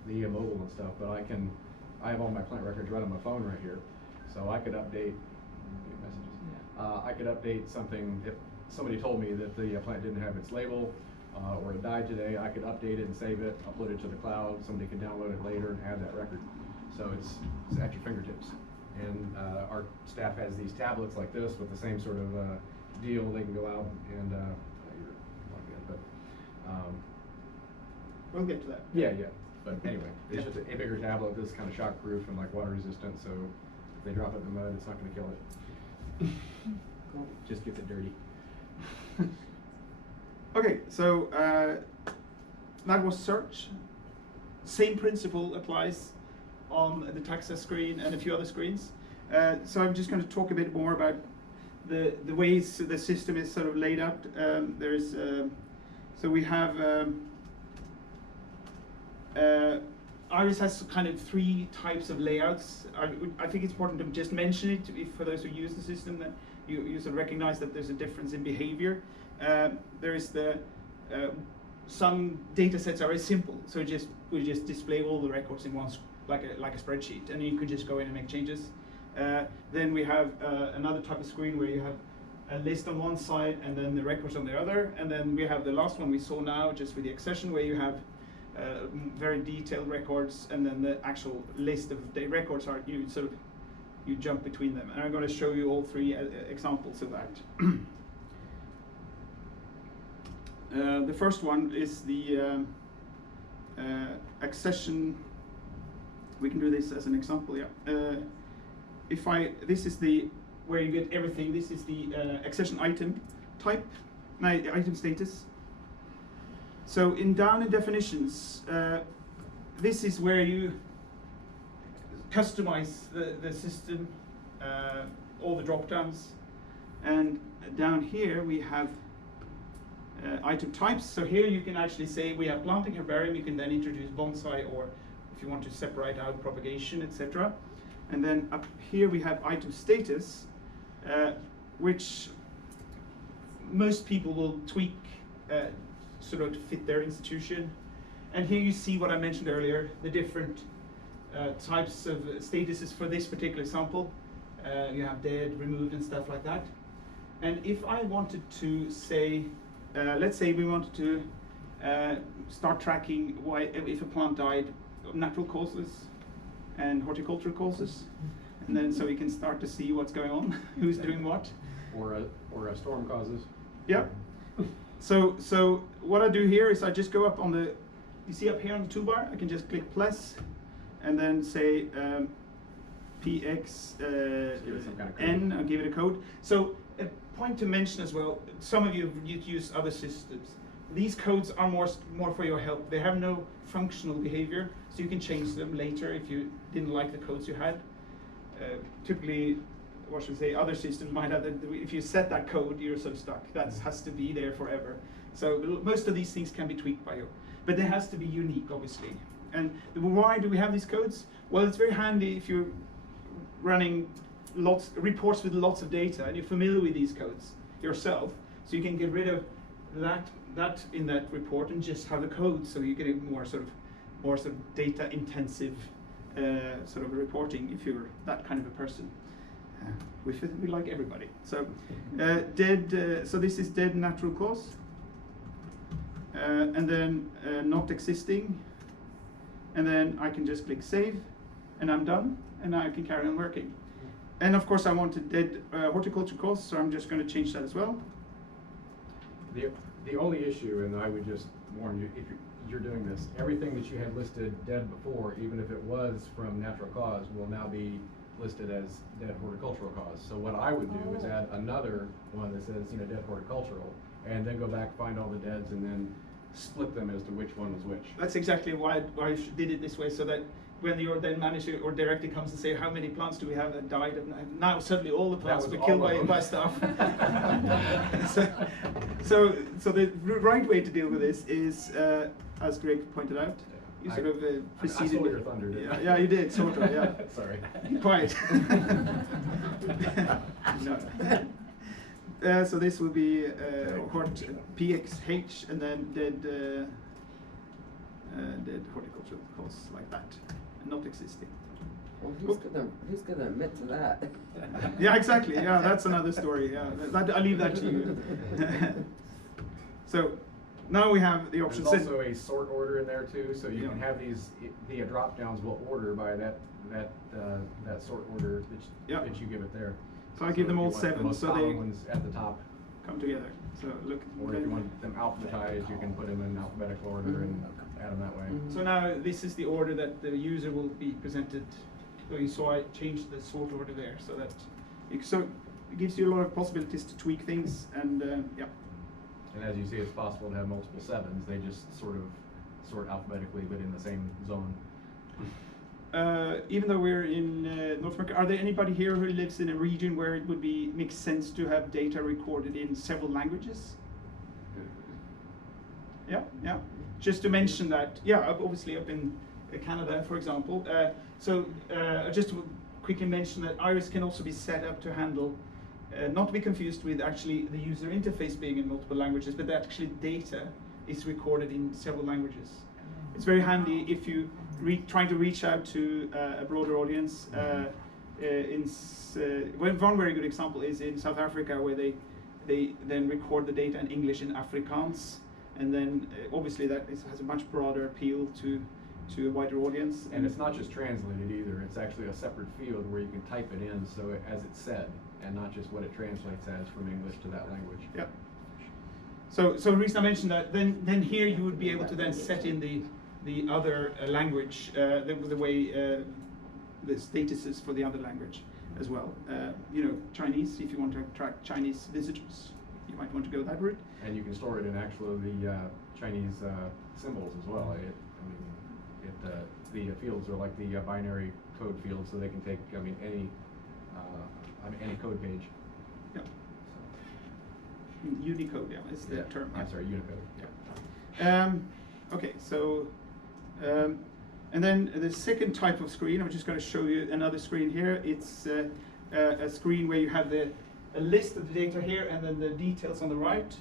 the mobile and stuff. But I have all my plant records right on my phone right here, so I could update messages. Yeah. I could update something if somebody told me that the plant didn't have its label or it died today. I could update it and save it, upload it to the cloud. Somebody can download it later and add that record. So it's at your fingertips. And our staff has these tablets like this with the same sort of deal. They can go out and you're logged in, but We'll get to that. yeah. But anyway, it's just a bigger tablet. This is kind of shockproof and like water resistant. So if they drop it in the mud, it's not going to kill it. Cool. Just gets it dirty. Okay, so that was search. Same principle applies on the Taxa screen and a few other screens. So I'm just going to talk a bit more about the ways the system is sort of laid out. So we have Iris has kind of 3 types of layouts. I think it's important to just mention it for those who use the system, that you sort of recognize that there's a difference in behavior. There is some data sets are very simple, so we just display all the records in one, like a spreadsheet, and you could just go in and make changes. Then we have another type of screen where you have a list on one side and then the records on the other, and then we have the last one we saw now, just with the accession, where you have very detailed records, and then the actual list of the records are you jump between them, and I'm going to show you all 3 examples of that. The first one is the accession. We can do this as an example, yeah. This is where you get everything. This is the accession item type, item status. So down in definitions, this is where you customize the system, all the drop downs, and down here we have item types. So here you can actually say we have planting herbarium. You can then introduce bonsai, or if you want to separate out propagation, etc. And then up here we have item status, which most people will tweak sort of to fit their institution. And here you see what I mentioned earlier, the different types of statuses for this particular example. You have dead, removed, and stuff like that. And if I wanted to say, let's say we wanted to start tracking if a plant died of natural causes and horticultural causes, and then so we can start to see what's going on, who's doing what. Or a storm causes. Yeah. So what I do here is I just go up on you see up here on the toolbar, I can just click plus, and then say PX N, I'll give it a code. So a point to mention as well, some of you use other systems. These codes are more for your help. They have no functional behavior, so you can change them later if you didn't like the codes you had. Typically, what should I say, other systems might have that if you set that code, you're sort of stuck. That has to be there forever. So most of these things can be tweaked by you, but it has to be unique, obviously. And why do we have these codes? Well, it's very handy if you're running reports with lots of data and you're familiar with these codes yourself, so you can get rid of that in that report and just have the code, so you get a more sort of data intensive sort of reporting if you're that kind of a person. We like everybody. So so this is dead natural cause, and then not existing, and then I can just click save, and I'm done, and now I can carry on working. And of course I wanted dead horticulture cause, so I'm just going to change that as well. The only issue, and I would just warn you, if you're doing this, everything that you had listed dead before, even if it was from natural cause, will now be listed as dead horticultural cause. So what I would do is add another one that says, dead horticultural, and then go back, find all the deads, and then split them as to which one was which. That's exactly why I did it this way, so that when your then manager or director comes and say, how many plants do we have that died? And now suddenly all the plants were killed by stuff. so the right way to deal with this is, as Greg pointed out, you sort of I preceded. stole your thunder, didn't I? Yeah, you did, sort of, yeah. Sorry. Quiet. No. So this will be hort PXH and then dead horticultural costs like that, not existing. Well, who's gonna admit to that? Yeah, exactly. Yeah, that's another story. Yeah, I'll leave that to you. So now we have the option. There's also a sort order in there too, so you can have these. The drop downs will order by that sort order that you give it there. So I give them if you all want the 7, most so common they ones at the top. come together. So look. Or if you want them alphabetized, you can put them in alphabetical order and add them that way. So now this is the order that the user will be presented. So you saw I changed the sort order there, so that it gives you a lot of possibilities to tweak things, and yeah. And as you see, it's possible to have multiple 7s. They just sort of sort alphabetically, but in the same zone. Even though we're in North America, are there anybody here who lives in a region where it would make sense to have data recorded in several languages? Yeah, yeah. Just to mention that, yeah, obviously up in Canada, for example. Just to quickly mention that Iris can also be set up to handle, not to be confused with actually the user interface being in multiple languages, but that actually data is recorded in several languages. It's very handy if you trying to reach out to a broader audience. One very good example is in South Africa, where they then record the data in English and Afrikaans, and then obviously that has a much broader appeal to a wider audience. And it's not just translated either. It's actually a separate field where you can type it in so as it's said, and not just what it translates as from English to that language. Yeah. So the reason I mentioned that, then here you would be able to then set in the other language, the way the statuses for the other language as well. Chinese, if you want to attract Chinese visitors, you might want to go that route. And you can store it in actually the Chinese symbols as well. The fields are like the binary code fields, so they can take any code page. Yeah. Unicode, yeah, is the term. I'm sorry, Unicode. Yeah. Okay, so and then the second type of screen, I'm just going to show you another screen here. It's a screen where you have a list of the data here and then the details on the right.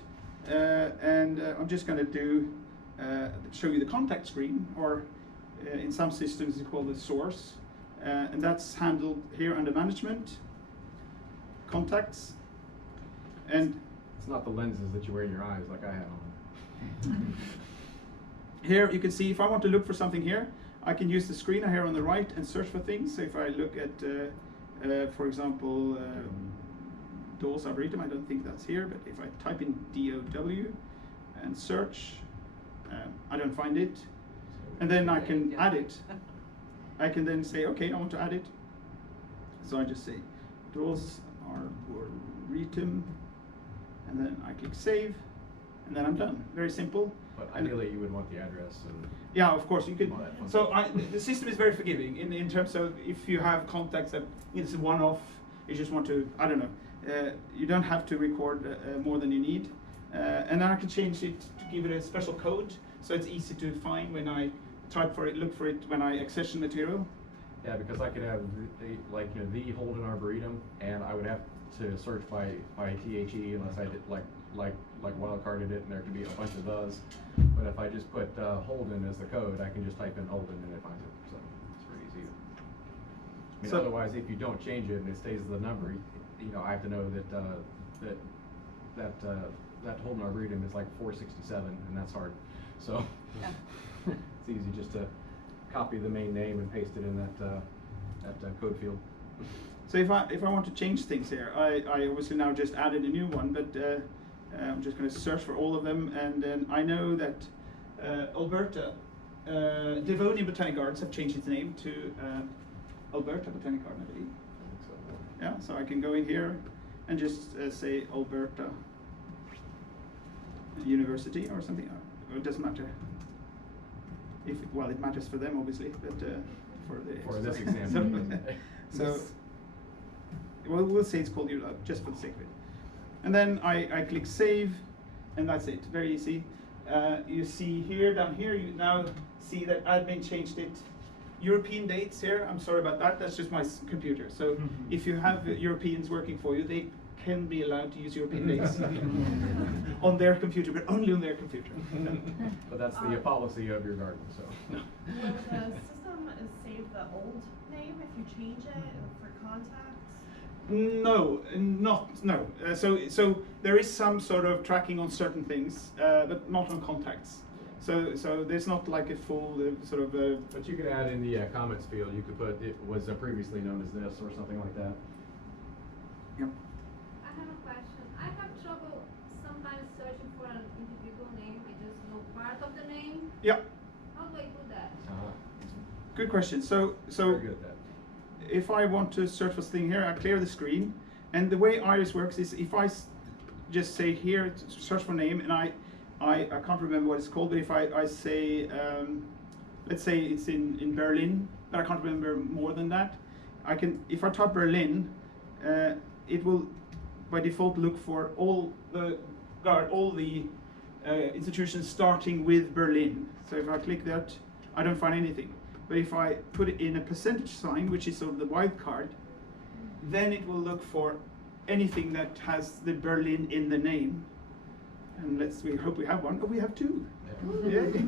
I'm just going to show you the contact screen, or in some systems it's called the source, and that's handled here under management, contacts, and it's not the lenses that you wear in your eyes like I have on. Here you can see if I want to look for something here, I can use the screen here on the right and search for things. So if I look at, for example, Dawes Arboretum, I don't think that's here, but if I type in DOW and search, I don't find it. And then I can add it. I can then say, okay, I want to add it. So I just say Dawes Arboretum, and then I click save, and then I'm done. Very simple. But ideally, you would want the address. Yeah, of course you could. So the system is very forgiving in terms of if you have contacts that it's a one-off. You just want to, I don't know. You don't have to record more than you need, and then I can change it to give it a special code, so it's easy to find when I type for it, look for it when I accession material. Yeah, because I could have the Holden Arboretum, and I would have to search by THE unless I did like wildcarded it, and there could be a bunch of those. But if I just put Holden as the code, I can just type in Holden and it finds it. So it's pretty easy. So otherwise, if you don't change it and it stays the number, I have to know that Holden Arboretum is like 467, and that's hard. So it's easy just to copy the main name and paste it in that code field. So if I want to change things here, I obviously now just added a new one, but I'm just going to search for all of them, and then I know that Alberta, Devonian Botanic Gardens have changed its name to Alberta Botanic Garden, I believe. Yeah, so I can go in here and just say Alberta University or something. It doesn't matter. It matters for them obviously, but for this example. so we'll say it's called ULab just for the sake of it. And then I click save, and that's it. Very easy. you see here, down here, you now see that admin changed it. European dates here, I'm sorry about that, that's just my computer. So if you have Europeans working for you, they can be allowed to use European dates on their computer, but only on their computer. But that's the policy of your garden, so. No. Will the system save the old name if you change it for contacts? No, no. So there is some sort of tracking on certain things, but not on contacts. So there's not like a full sort of. But you could add in the comments field, you could put it was previously known as this or something like that. Yep. I have a question. I have trouble sometimes searching for an individual name. I just know part of the name. Yeah. How do I do that? Good question. So Very good at that. if I want to search for something here, I clear the screen, and the way Iris works is if I just say here search for name, and I can't remember what it's called, but if I say let's say it's in Berlin, but I can't remember more than that, I can, if I type Berlin, it will by default look for all the institutions starting with Berlin. So if I click that, I don't find anything. But if I put it in a percentage sign, which is sort of the wild card, then it will look for anything that has the Berlin in the name. And we hope we have one. Oh, we have two. Yeah. Yay.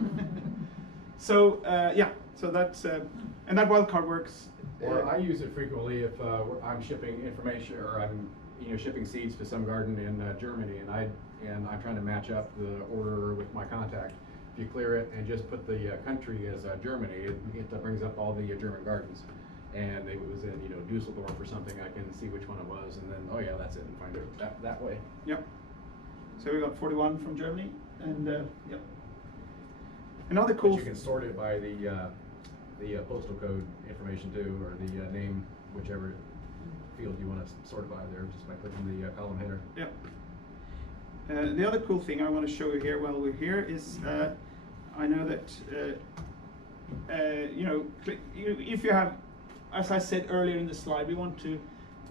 So yeah, so that's and that wildcard works. Or I use it frequently if I'm shipping information or I'm shipping seeds to some garden in Germany, and I'm trying to match up the order with my contact. If you clear it and just put the country as Germany, it brings up all the German gardens. And if it was in Dusseldorf or something, I can see which one it was, and then oh yeah, that's it, and find it that way. Yep. So we got 41 from Germany, and yep. Another cool. But you can sort it by the postal code information too, or the name, whichever field you want to sort it by there, just by clicking the column header. Yep. The other cool thing I want to show you here while we're here is I know that if you have, as I said earlier in the slide, we want to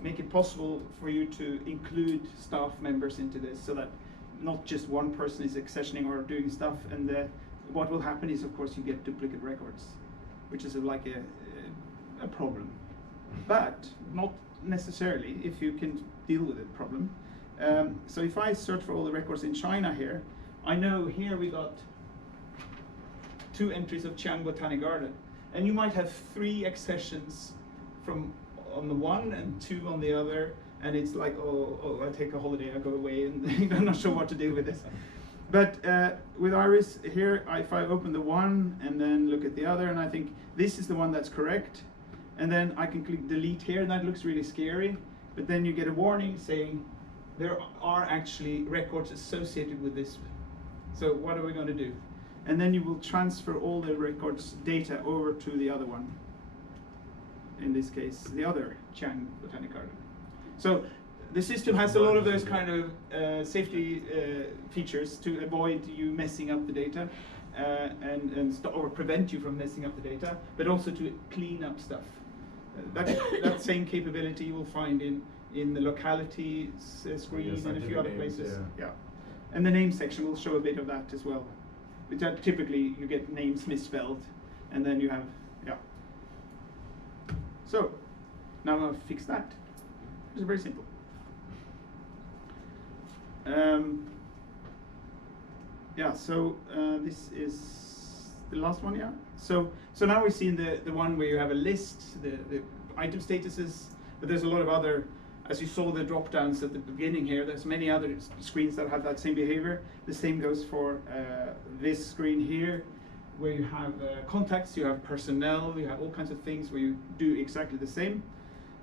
make it possible for you to include staff members into this, so that not just one person is accessioning or doing stuff, and what will happen is, of course, you get duplicate records, which is like a problem, but not necessarily if you can deal with the problem. So if I search for all the records in China here, I know here we got 2 entries of Chiang Botanic Garden, and you might have 3 accessions from on the one and 2 on the other, and it's like, oh, I take a holiday, I go away, and I'm not sure what to do with this. But with Iris here, if I open the one and then look at the other, and I think this is the one that's correct, and then I can click delete here, and that looks really scary, but then you get a warning saying there are actually records associated with this. So what are we going to do? And then you will transfer all the records data over to the other one. In this case, the other Chiang Botanic Garden. So the system has a lot of those kind of safety features to avoid you messing up the data or prevent you from messing up the data, but also to clean up stuff. That same capability you will find in the locality screen and a few other places. Yeah. And the name section will show a bit of that as well. But typically you get names misspelled, and then you have, yeah. So now I'm going to fix that. It's very simple. Yeah, so this is the last one, yeah. So now we've seen the one where you have a list, the item statuses, but there's a lot of other, as you saw the drop downs at the beginning here, there's many other screens that have that same behavior. The same goes for this screen here, where you have contacts, you have personnel, you have all kinds of things where you do exactly the same.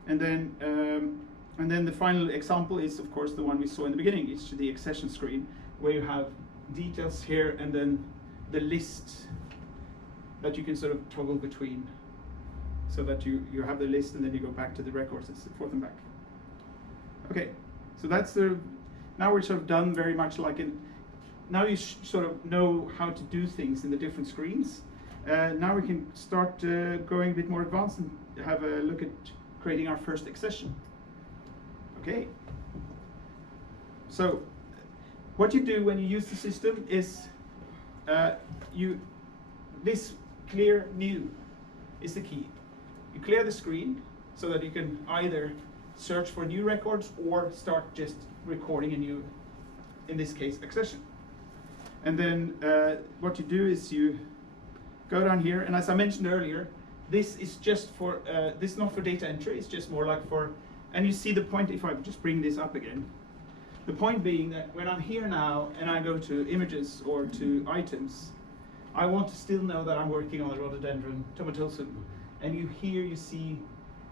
And then the final example is, of course, the one we saw in the beginning. It's the accession screen, where you have details here and then the list that you can sort of toggle between, so that you have the list and then you go back to the records and forth and back. Okay, so that's now we're sort of done very much like now you sort of know how to do things in the different screens. Now we can start going a bit more advanced and have a look at creating our first accession. Okay. So what you do when you use the system is this clear new is the key. You clear the screen so that you can either search for new records or start just recording a new, in this case, accession. And then what you do is you go down here, and as I mentioned earlier, this is just for, this is not for data entry, it's just more like for, and you see the point, if I just bring this up again, the point being that when I'm here now and I go to images or to items, I want to still know that I'm working on a rhododendron tomatosum. And you see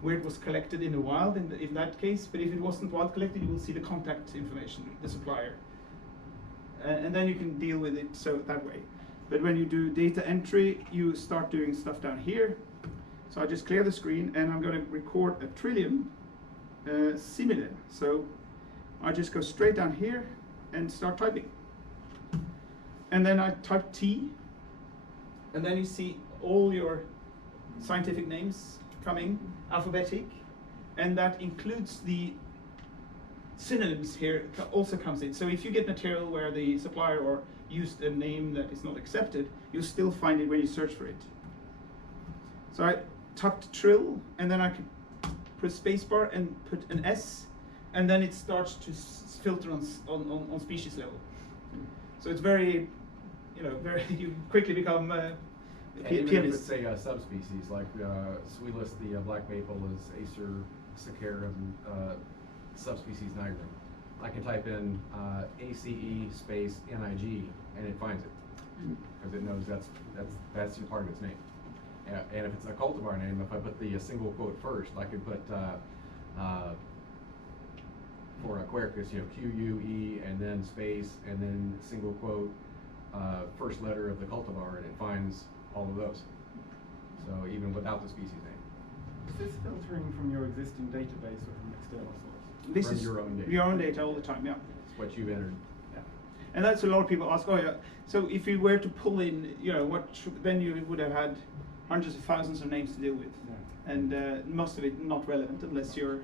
where it was collected in the wild in that case, but if it wasn't wild collected, you will see the contact information, the supplier. And then you can deal with it so that way. But when you do data entry, you start doing stuff down here. So I just clear the screen and I'm going to record a trillium similar. So I just go straight down here and start typing. And then I type T, and then you see all your scientific names coming, alphabetic, and that includes the synonyms here also comes in. So if you get material where the supplier or used a name that is not accepted, you'll still find it when you search for it. So I typed trill, and then I can put spacebar and put an S, and then it starts to filter on species level. So it's very, you quickly become Even if pianist. it's a subspecies, like we list the black maple as Acer saccharum subspecies nigrum. I can type in ACE space NIG and it finds it because it knows that's part of its name. And if it's a cultivar name, if I put the single quote first, I could put for a quercus, QUE and then space and then single quote first letter of the cultivar, and it finds all of those. So even without the species name. Is this filtering from your existing database or from external source? This From is your own data. your own data all the time, yeah. It's what you've entered. Yeah. And that's a lot of people ask, oh yeah, so if you were to pull in, then you would have had hundreds of thousands of names to deal with. Yeah. And most of it not relevant unless you're,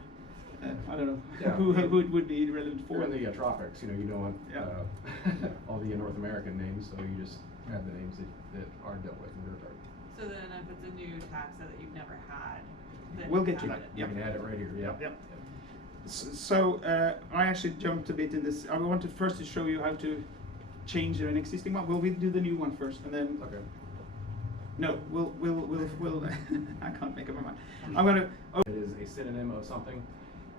I don't know, Yeah. who it would be relevant for. For the tropics, you don't want all the North American names, so you just have the names that are dealt with in your garden. So then if it's a new taxa that you've never had, then We'll you get to have that, it. yeah. You can add it right here, yeah. Yeah. So I actually jumped a bit in this. I wanted first to show you how to change an existing one. Will we do the new one first, and then? Okay. No, we'll. I can't make up my mind. I'm gonna. Oh. It is a synonym of something,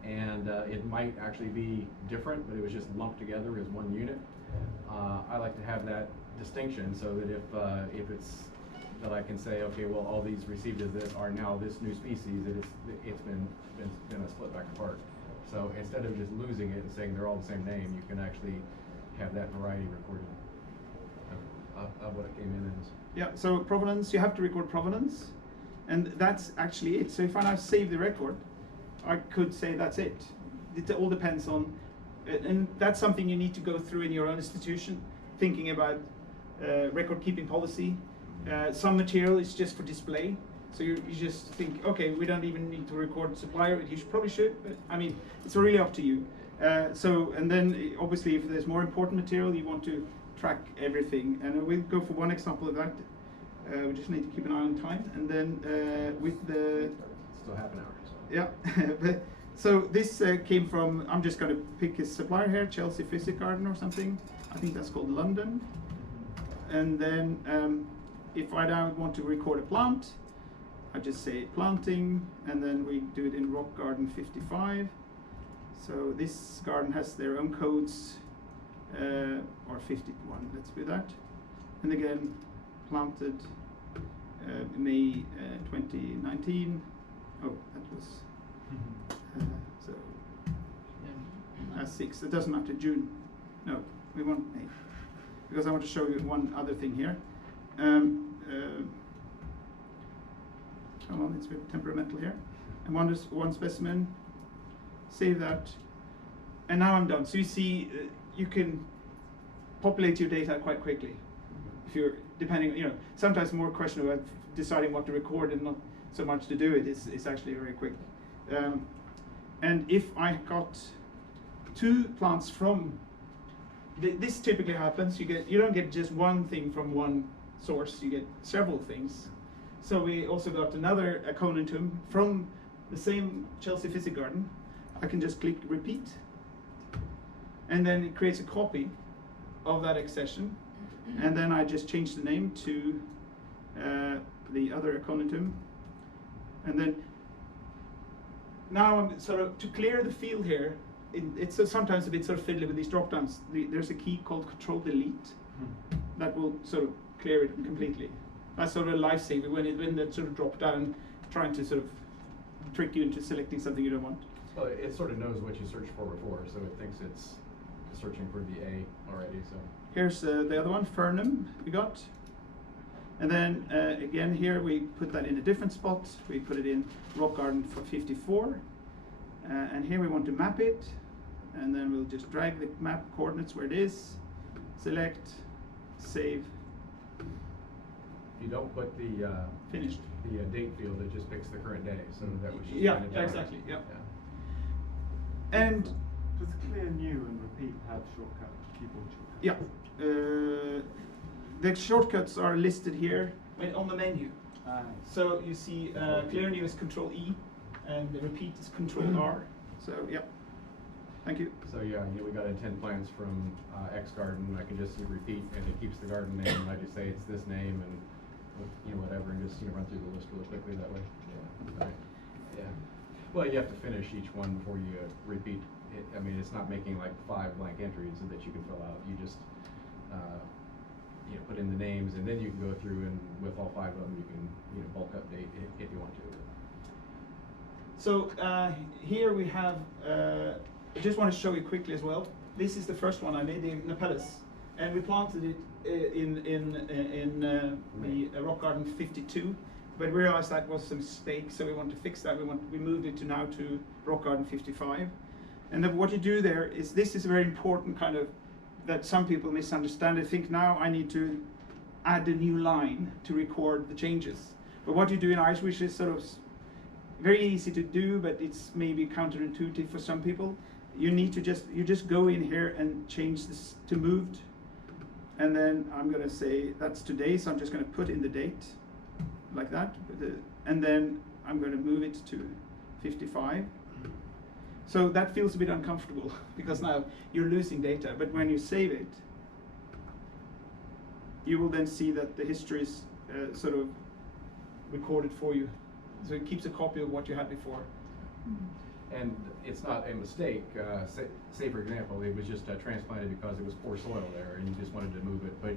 and it might actually be different, but it was just lumped together as one unit. I like to have that distinction so that if it's that I can say, okay, well, all these received as this are now this new species. It's been a split back apart. So instead of just losing it and saying they're all the same name, you can actually have that variety recorded of what it came in as. Yeah. So provenance, you have to record provenance, and that's actually it. So if I now save the record, I could say that's it. It all depends on, and that's something you need to go through in your own institution, thinking about record keeping policy. Some material is just for display. So you just think, okay, we don't even need to record supplier. You probably should, but I mean, it's really up to you. And then obviously if there's more important material, you want to track everything. And we'll go for one example of that. We just need to keep an eye on time. And then with the... Still half an hour. So. Yeah. So this came from, I'm just going to pick his supplier here, Chelsea Physic Garden or something. I think that's called London. And then if I now want to record a plant, I just say planting, and then we do it in Rock Garden 55. So this garden has their own codes, or 51, let's do that. And again, planted May 2019. Oh, that was, so, that's 6, it doesn't matter, June. No, we want May. Because I want to show you one other thing here. Come on, it's very temperamental here. And one specimen, save that, and now I'm done. So you see, you can populate your data quite quickly. If you're depending, sometimes more question about deciding what to record and not so much to do it. It's actually very quick. And if I got 2 plants from this typically happens. You don't get just one thing from one source. You get several things. So we also got another aconitum from the same Chelsea Physic Garden. I can just click repeat, and then it creates a copy of that accession, and then I just change the name to the other aconitum, and then now I'm sort of, to clear the field here, it's sometimes a bit sort of fiddly with these drop downs. There's a key called Control Delete that will sort of clear it completely. That's sort of a lifesaver when that sort of drop down trying to sort of trick you into selecting something you don't want. Well, it sort of knows what you searched for before, so it thinks it's searching for the A already. So here's the other one, Fernum, we got. And then again here we put that in a different spot. We put it in Rock Garden for 54. And here we want to map it. And then we'll just drag the map coordinates where it is. Select, save. if you don't put the Finished. the date field, it just picks the current day. So that was just Yeah, kind of general. exactly. Yeah. Yeah. And Does clear new and repeat have shortcut keyboard shortcuts? yeah, the shortcuts are listed here on the menu. So you see clear new is Control E, and the repeat is Control R. So yeah, thank you. So yeah, we got intent plans from X garden. I can just repeat, and it keeps the garden name. And I just say it's this name, and whatever, and just run through the list really quickly that way. Yeah. Right. Yeah. Well, you have to finish each one before you repeat it. I mean, it's not making like 5 blank entries that you can fill out. You just put in the names, and then you can go through, and with all 5 of them, you can bulk update if you want to. So here we have, I just want to show you quickly as well. This is the first one I made, the Napellus, and we planted it in the Rock Garden 52, but we realized that was a mistake, so we want to fix that. We moved it now to Rock Garden 55. And then what you do there is, this is a very important kind of, that some people misunderstand. They think now I need to add a new line to record the changes. But what you do in IrisBG is sort of very easy to do, but it's maybe counterintuitive for some people. You need to just go in here and change this to moved. And then I'm gonna say that's today, so I'm just gonna put in the date like that. And then I'm gonna move it to 55. So that feels a bit uncomfortable because now you're losing data, but when you save it, you will then see that the history is sort of recorded for you. So it keeps a copy of what you had before. And it's not a mistake. Say for example, it was just transplanted because it was poor soil there, and you just wanted to move it. But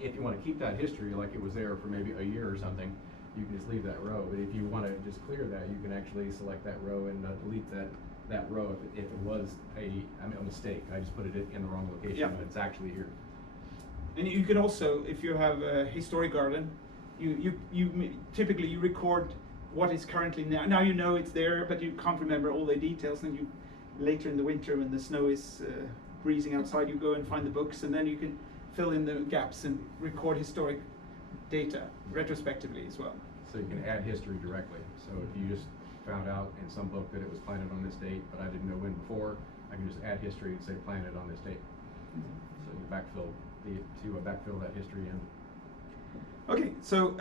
if you want to keep that history like it was there for maybe a year or something, you can just leave that row. But if you want to just clear that, you can actually select that row and delete that row if it was a mistake. I just put it in the wrong location, but it's actually here. And you can also, if you have a historic garden, you typically you record what is currently now. Now you know it's there, but you can't remember all the details. And you later in the winter, when the snow is freezing outside, you go and find the books, and then you can fill in the gaps and record historic data retrospectively as well. So you can add history directly. So if you just found out in some book that it was planted on this date, but I didn't know when before, I can just add history and say planted on this date. So you backfill that history in. Okay, so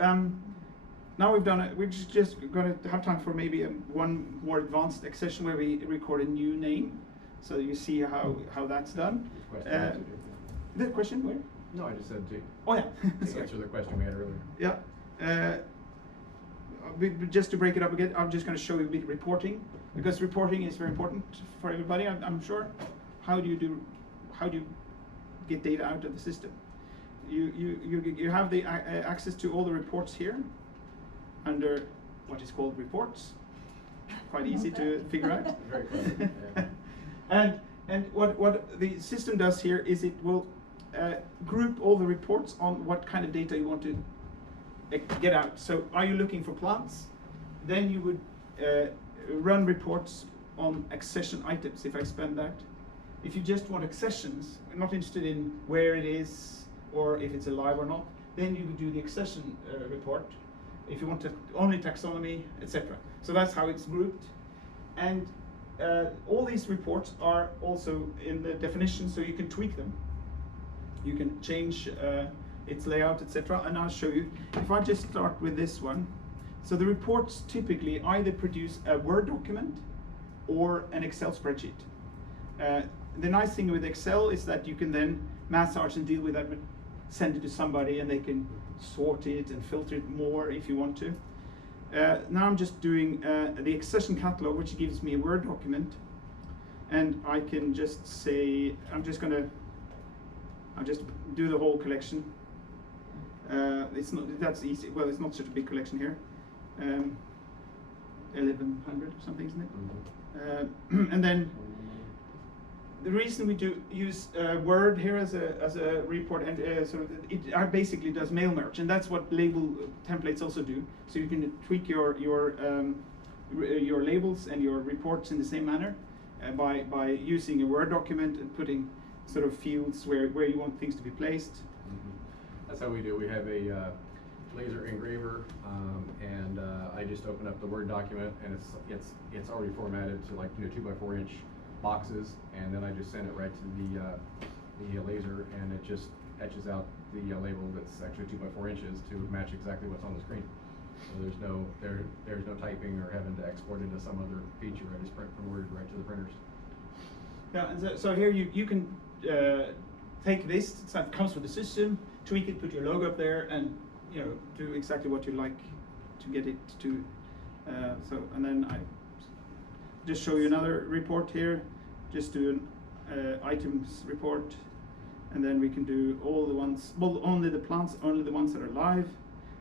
now we've done it. We're just going to have time for maybe one more advanced accession where we record a new name. So you see how that's done. The question where? No, I just said to Oh yeah. answer the question we had earlier. Yeah. Just to break it up again, I'm just going to show you a bit reporting, because reporting is very important for everybody, I'm sure. How do you get data out of the system? You have the access to all the reports here under what is called reports. Quite easy to figure out. Very clever. Yeah. And what the system does here is it will group all the reports on what kind of data you want to get out. So are you looking for plants? Then you would run reports on accession items, if I expand that. If you just want accessions, not interested in where it is or if it's alive or not, then you would do the accession report. If you want only taxonomy, etc. So that's how it's grouped. And all these reports are also in the definition, so you can tweak them. You can change its layout, etc. And I'll show you. If I just start with this one, so the reports typically either produce a Word document or an Excel spreadsheet. The nice thing with Excel is that you can then massage and deal with that, send it to somebody, and they can sort it and filter it more if you want to. Now I'm just doing the accession catalog, which gives me a Word document, and I can just say I'll just do the whole collection. It's not that's easy. Well, it's not such a big collection here. 1100 or something, isn't it? And then the reason we do use Word here as a report, and it basically does mail merge, and that's what label templates also do. So you can tweak your labels and your reports in the same manner by using a Word document and putting sort of fields where you want things to be placed. That's how we do. We have a laser engraver, and I just open up the Word document, and it's already formatted to, like, 2x4 inch boxes, and then I just send it right to the laser, and it just etches out the label that's actually 2x4 inches to match exactly what's on the screen. So there's no typing or having to export into some other feature. I just print from Word right to the printers. Yeah, and so here you can take this. It comes with the system, tweak it, put your logo up there, and do exactly what you like to get it to. And then I just show you another report here. Just do an items report, and then we can do all the ones. Well, only the plants, only the ones that are live,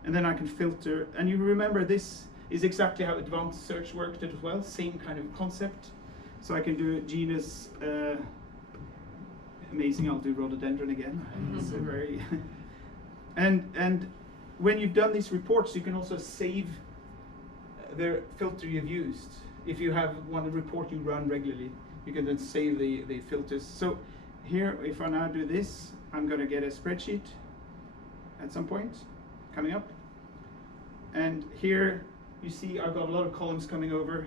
and then I can filter. And you remember this is exactly how advanced search worked as well. Same kind of concept. So I can do genus. Amazing. I'll do rhododendron again. It's a very and when you've done these reports, you can also save the filter you've used. If you have one report you run regularly, you can then save the filters. So here, if I now do this, I'm going to get a spreadsheet at some point coming up. And here you see I've got a lot of columns coming over.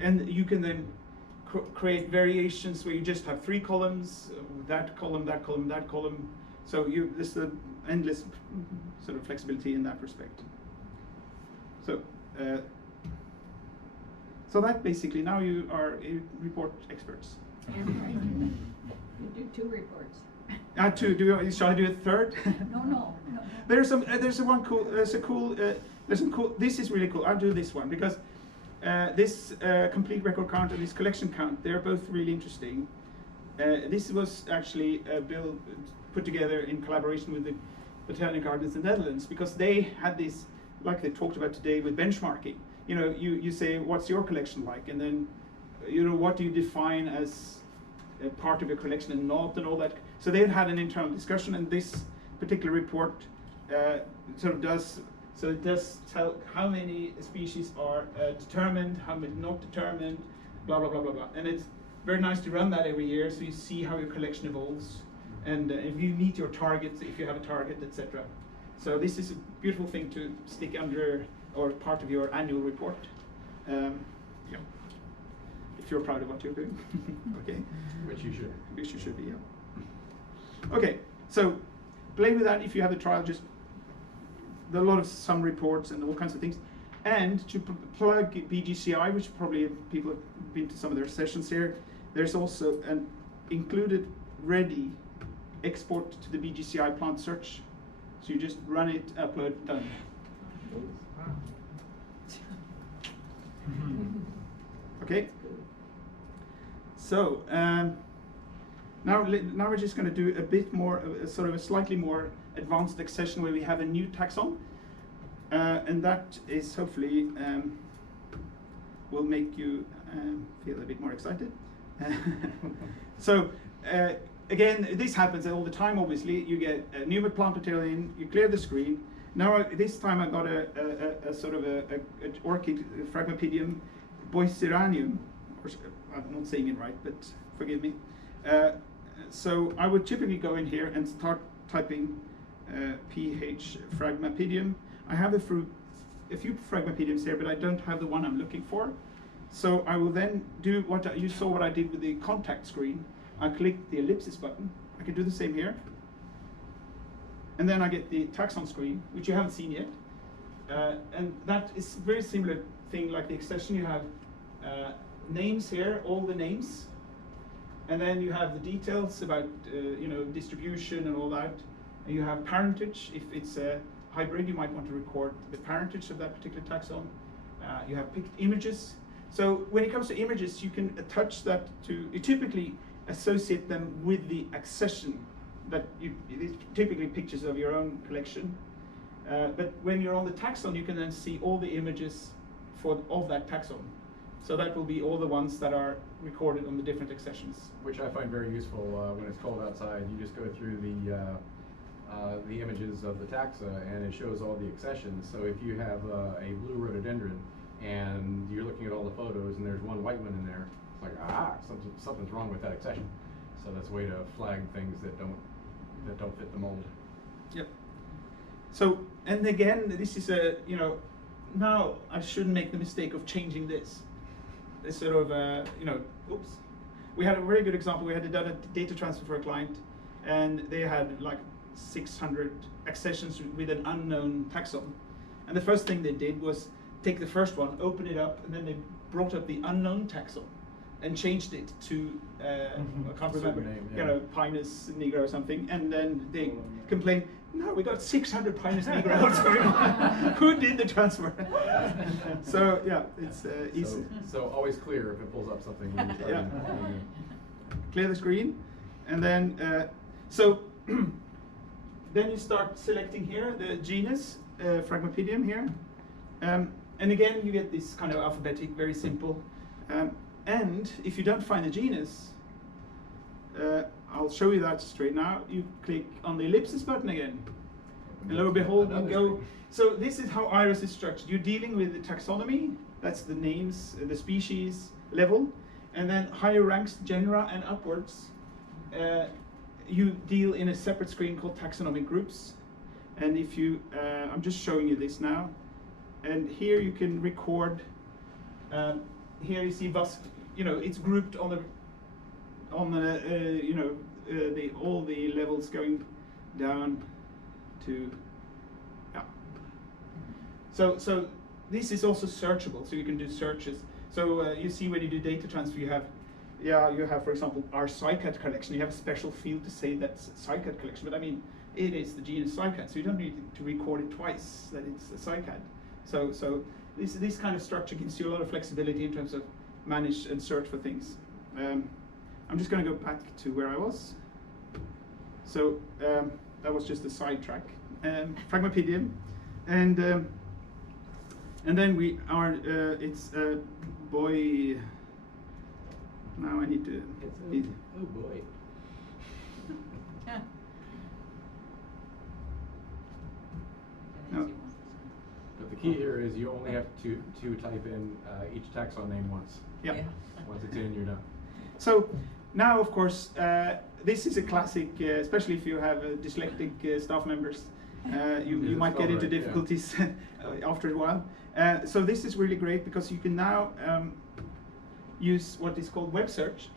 And you can then create variations where you just have 3 columns, that column, that column, that column. So there's the endless sort of flexibility in that respect. So that basically, now you are report experts. You do 2 reports. 2. Shall I do a third? No. There's some cool. This is really cool. I'll do this one because this complete record count and this collection count, they're both really interesting. This was actually put together in collaboration with the Botanic Gardens in the Netherlands, because they had this, like they talked about today, with benchmarking. You say, what's your collection like, and then what do you define as a part of your collection and not, and all that. So they had an internal discussion, and this particular report sort of does. So it does tell how many species are determined, how many not determined, blah blah blah blah blah. And it's very nice to run that every year, so you see how your collection evolves, and if you meet your targets, if you have a target, etc. So this is a beautiful thing to stick under or part of your annual report. If you're proud of what you're doing, okay. Which you should. Which you should be, yeah. Okay, so play with that if you have a trial. Just there are a lot of some reports and all kinds of things, and to plug BGCI, which probably people have been to some of their sessions here. There's also an included ready export to the BGCI plant search. So you just run it, upload, done. Okay. So now we're just going to do a bit more, sort of a slightly more advanced accession where we have a new taxon, and that is hopefully will make you feel a bit more excited. So again, this happens all the time. Obviously, you get a new plant material in, you clear the screen. Now this time I got a sort of a orchid, Phragmapedium boiceranium, or I'm not saying it right, but forgive me. So I would typically go in here and start typing PH Phragmapedium. I have a fruit a few Fragmipediums here, but I don't have the one I'm looking for. So I will then do you saw what I did with the contact screen. I click the ellipsis button. I can do the same here. And then I get the Taxon screen, which you haven't seen yet. And that is very similar thing like the accession. You have names here, all the names. And then you have the details about distribution and all that. And you have parentage. If it's a hybrid, you might want to record the parentage of that particular taxon. You have picked images. So when it comes to images, you can attach that to, you typically associate them with the accession that it's typically pictures of your own collection. But when you're on the taxon, you can then see all the images of that taxon. So that will be all the ones that are recorded on the different accessions. Which I find very useful when it's cold outside. You just go through the images of the taxa, and it shows all the accessions. So if you have a blue rhododendron and you're looking at all the photos and there's one white one in there, it's like, something's wrong with that accession. So that's a way to flag things that don't fit the mold. Yep. So, and again, this is now I shouldn't make the mistake of changing this. This sort of, oops. We had a very good example. We had done a data transfer for a client, and they had like 600 accessions with an unknown taxon. And the first thing they did was take the first one, open it up, and then they brought up the unknown taxon and changed it to, I can't remember, name, Pinus nigra or something. And then they complained, no, we got 600 Pinus nigra elsewhere. Who did the transfer? So yeah, it's easy. So always clear if it pulls up something. When you start Clear the screen, and then then you start selecting here the genus Fragmipedium here, and again you get this kind of alphabetic, very simple. And if you don't find the genus, I'll show you that straight now. You click on the ellipsis button again, and lo and behold, you go. So this is how Iris is structured. You're dealing with the taxonomy, that's the names, the species level, and then higher ranks, genera and upwards, you deal in a separate screen called Taxonomic Groups. And if you, I'm just showing you this now, and here you can record. Here you see it's grouped on the all the levels going down to So this is also searchable, so you can do searches. So you see when you do data transfer, you have for example our cycad collection. You have a special field to say that's cycad collection, but I mean it is the genus cycad, so you don't need to record it twice that it's a cycad. So this kind of structure gives you a lot of flexibility in terms of manage and search for things. I'm just going to go back to where I was. So that was just a sidetrack. Fragmipedium, and then we are. It's boy. Now I need to. Oh boy. No. But the key here is you only have to type in each taxon name once. Yeah. Once it's in, you're done. So now, of course, this is a classic, especially if you have dyslexic staff members. You might get into difficulties after a while. So this is really great because you can now use what is called web search.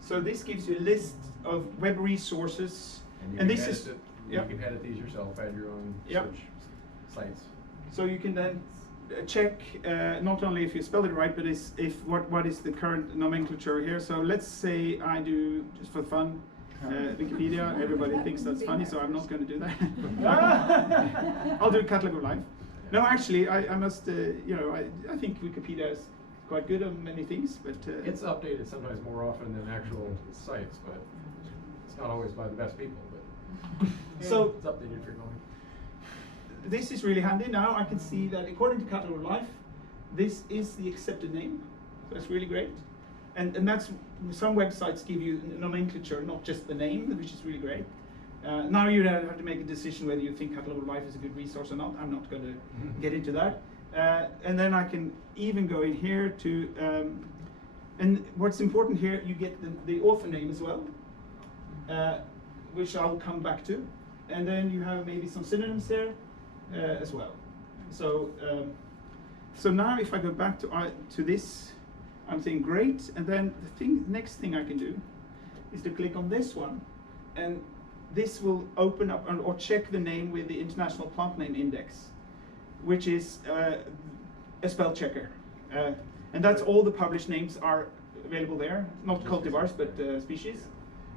So this gives you a list of web resources, and this is you can edit these yourself, add your own search sites. So you can then check not only if you spelled it right, but what is the current nomenclature here. So let's say I do, just for fun, Wikipedia. Everybody thinks that's funny, so I'm not going to do that. I'll do catalog of life. No, actually, I must, I think Wikipedia is quite good on many things, but it's updated sometimes more often than actual sites, but it's not always by the best people. But so it's updated frequently. This is really handy. Now I can see that according to Catalog of Life, this is the accepted name. So that's really great. And that's, some websites give you nomenclature, not just the name, which is really great. Now you have to make a decision whether you think Catalog of Life is a good resource or not. I'm not going to get into that. And then I can even go in here to, and what's important here, you get the author name as well, which I'll come back to. And then you have maybe some synonyms there as well. So so now if I go back to this, I'm saying great, and then the next thing I can do is to click on this one, and this will open up or check the name with the International Plant Name Index, which is a spell checker. And that's all the published names are available there, not cultivars, but species.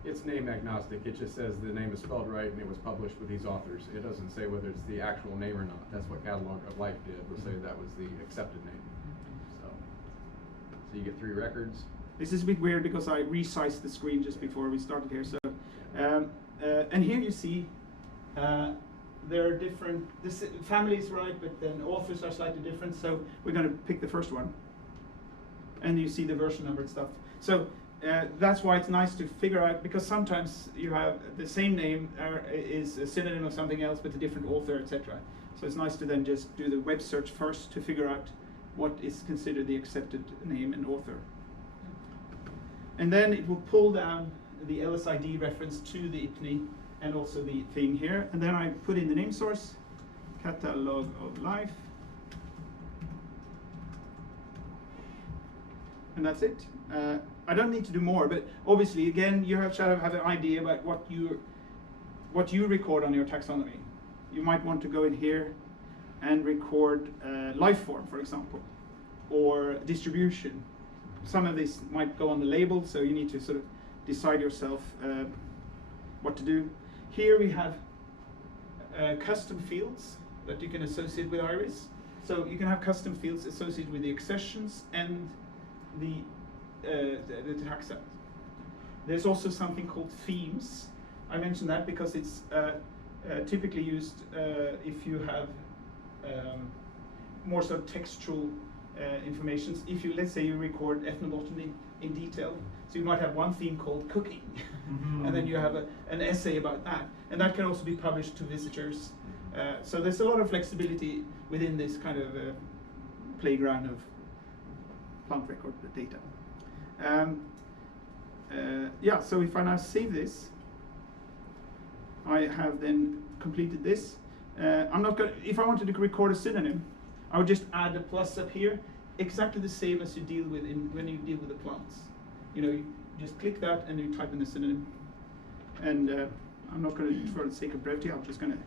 It's name agnostic. It just says the name is spelled right and it was published with these authors. It doesn't say whether it's the actual name or not. That's what Catalog of Life did, was say that was the accepted name. So you get 3 records. This is a bit weird because I resized the screen just before we started here. So, and here you see there are different, family is right, but then authors are slightly different. So we're going to pick the first one. And you see the version number and stuff. So that's why it's nice to figure out, because sometimes you have the same name is a synonym of something else with a different author, etc. So it's nice to then just do the web search first to figure out what is considered the accepted name and author. And then it will pull down the LSID reference to the IPNI and also the thing here. And then I put in the name source, Catalog of Life. And that's it. I don't need to do more, but obviously, again, you have to have an idea about what you record on your taxonomy. You might want to go in here and record life form, for example, or distribution. Some of this might go on the label, so you need to sort of decide yourself what to do. Here we have custom fields that you can associate with Iris. So you can have custom fields associated with the accessions and the taxa. There's also something called themes. I mention that because it's typically used if you have more sort of textual information. If you, let's say you record ethnobotany in detail, so you might have one theme called cooking, and then you have an essay about that, and that can also be published to visitors. So there's a lot of flexibility within this kind of playground of plant record data. Yeah, so if I now save this, I have then completed this. I'm not going. If I wanted to record a synonym, I would just add a plus up here, exactly the same as you deal with when you deal with the plants. You know, you just click that and you type in the synonym. And I'm not going to, for the sake of brevity, I'm just going to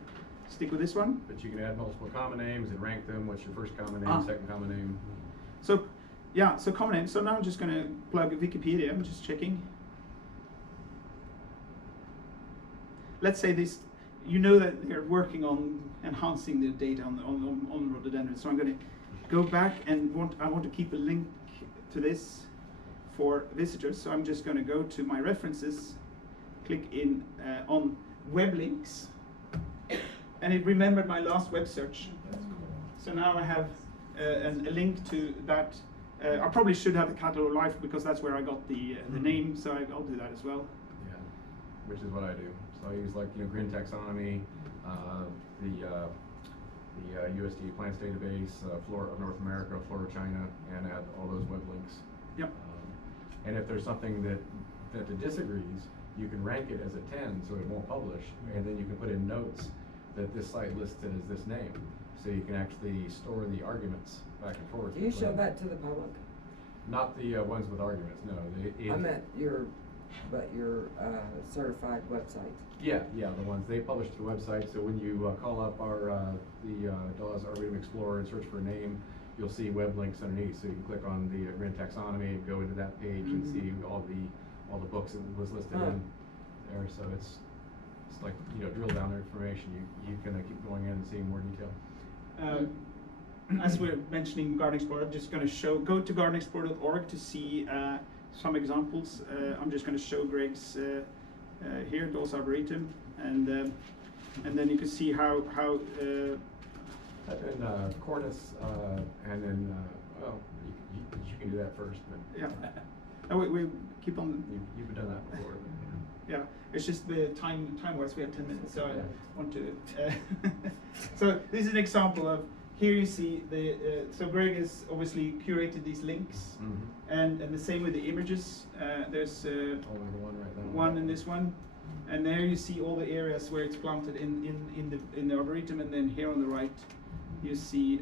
stick with this one. But you can add multiple common names and rank them. What's your first common name, second common name? So, yeah, so common name. So now I'm just going to plug Wikipedia. I'm just checking. Let's say this, you know that they're working on enhancing the data on rhododendrons. So I'm going to go back and I want to keep a link to this for visitors. So I'm just going to go to my references, click in on web links, and it remembered my last web search. So now I have a link to that. I probably should have the Catalog of Life because that's where I got the name. So I'll do that as well. Yeah, which is what I do. So I use, like, Green Taxonomy, the USDA Plants Database, Flora of North America, Flora China, and add all those web links. Yep. And if there's something that disagrees, you can rank it as a 10 so it won't publish, and then you can put in notes that this site listed as this name. So you can actually store the arguments back and forth. Do you show that to the public? Not the ones with arguments, no. I meant your certified website. Yeah, the ones they publish to the website. So when you call up the DAWS Arboretum Explorer and search for a name, you'll see web links underneath. So you can click on the Green Taxonomy and go into that page and see all the books that was listed in there. So it's like, drill down their information. You can keep going in and seeing more detail. As we're mentioning Garden Explorer, I'm just going to go to gardenexplorer.org to see some examples. I'm just going to show Greg's here, DAWS Arboretum, and then you can see how Type in Cornus, and then you can do that first. But yeah. Oh, we keep on. You've done that before. Yeah, it's just the time-wise. We have 10 minutes, so I want to. So this is an example of. Here you see so Greg has obviously curated these links, and the same with the images. There's one in this one, and there you see all the areas where it's planted in the arboretum, and then here on the right you see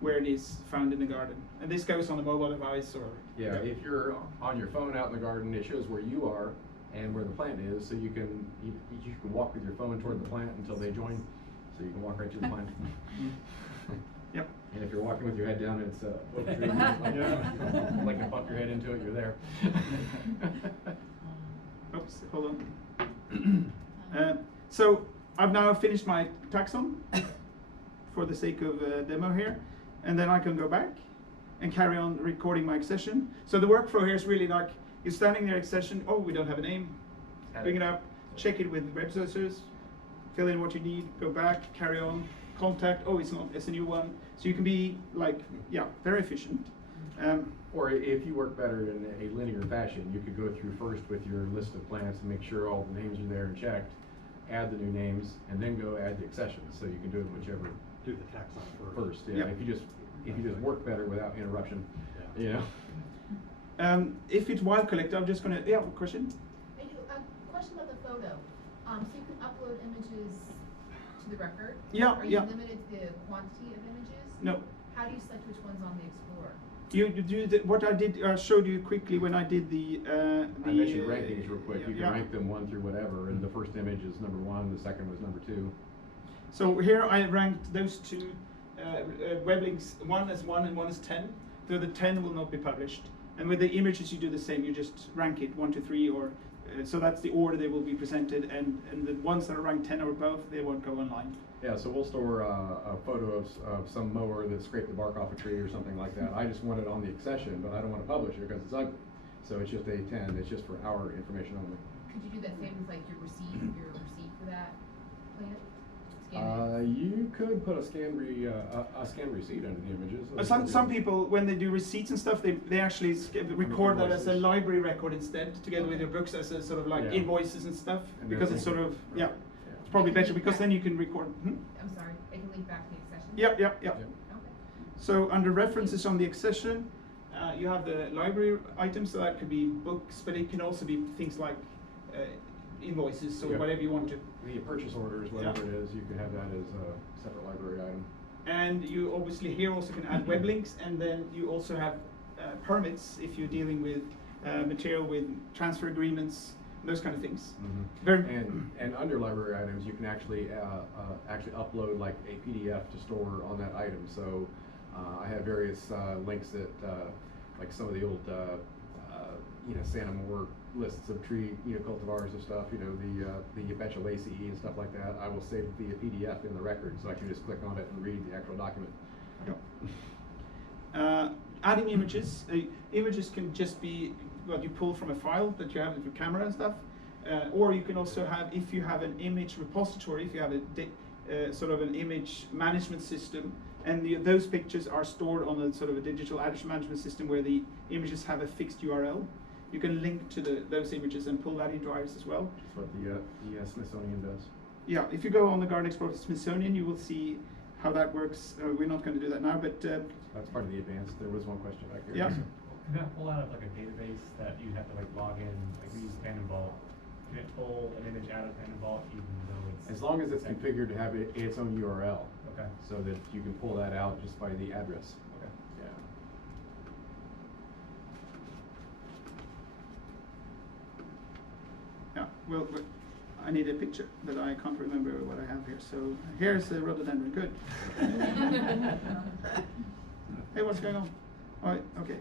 where it is found in the garden. And this goes on a mobile device or... Yeah, if you're on your phone out in the garden, it shows where you are and where the plant is, so you can walk with your phone toward the plant until they join, so you can walk right to the plant. Yep. And if you're walking with your head down, it's like you bump your head into it, you're there. Oops, hold on. So I've now finished my taxon for the sake of demo here, and then I can go back and carry on recording my accession. So the workflow here is really like you're standing there accession. Oh, we don't have a name. Bring it up, check it with web searchers, fill in what you need, go back, carry on, contact. Oh, it's not. It's a new one. So you can be like, yeah, very efficient. Or if you work better in a linear fashion, you could go through first with your list of plants and make sure all the names are there and checked, add the new names, and then go add the accessions. So you can do it whichever. Do the taxon first. Yeah. Yep. If you just work better without interruption, you know. If it's wild collector, I'm just gonna, question? I do a question about the photo. So you can upload images to the record? Yeah, Are you limited to the quantity of images? No. How do you select which one's on the Explorer? You do what I did. Showed you quickly when I did the. I mentioned rankings real quick. You can rank them 1 through whatever, and the first image is number 1, the second was number 2. So here I ranked those two web links, one as 1 and one as 10. So the 10 will not be published. And with the images you do the same. You just rank it 1 to 3, or so that's the order they will be presented. And the ones that are ranked 10 or above, they won't go online. Yeah, so we'll store a photo of some mower that scraped the bark off a tree or something like that. I just want it on the accession, but I don't want to publish it because it's ugly. So it's just a 10. It's just for our information only. Could you do that same as like your receipt for that plant? Scan it? You could put a scan receipt under the images. Some people, when they do receipts and stuff, they actually record that as a library record instead, together with your books as a sort of like invoices and stuff, And because then it's sort of yeah. it's probably better because then you can record. I'm sorry, they can link back to the accession? Yep. Okay. So under references on the accession, you have the library items, so that could be books, but it can also be things like invoices or whatever you want to. The purchase orders, whatever it is, you can have that as a separate library item. And you obviously here also can add web links, and then you also have permits if you're dealing with material with transfer agreements, those kind of things. Mm-hmm. And under library items, you can actually upload like a PDF to store on that item. So I have various links that like some of the old Santa Moore lists of tree cultivars and stuff. The Betchelaceae and stuff like that. I will save via PDF in the record, so I can just click on it and read the actual document. Yep. Adding images. Images can just be what you pull from a file that you have with your camera and stuff, or you can also have, if you have an image repository, if you have a sort of an image management system, and those pictures are stored on a sort of a digital address management system where the images have a fixed URL. You can link to those images and pull that into Iris as well. That's what the Smithsonian does. Yeah, if you go on the Garden Explorer Smithsonian, you will see how that works. We're not going to do that now, but that's part of the advanced. There was one question back here. Yeah. Can that pull out of like a database that you have to like log in, like we use Phantom Vault? Can it pull an image out of Phantom Vault even though it's... As long as it's configured to have its own URL. Okay. So that you can pull that out just by the address. Okay. Yeah. yeah, well, I need a picture, but I can't remember what I have here. So here's the rhododendron. Good. Hey, what's going on? All right, okay.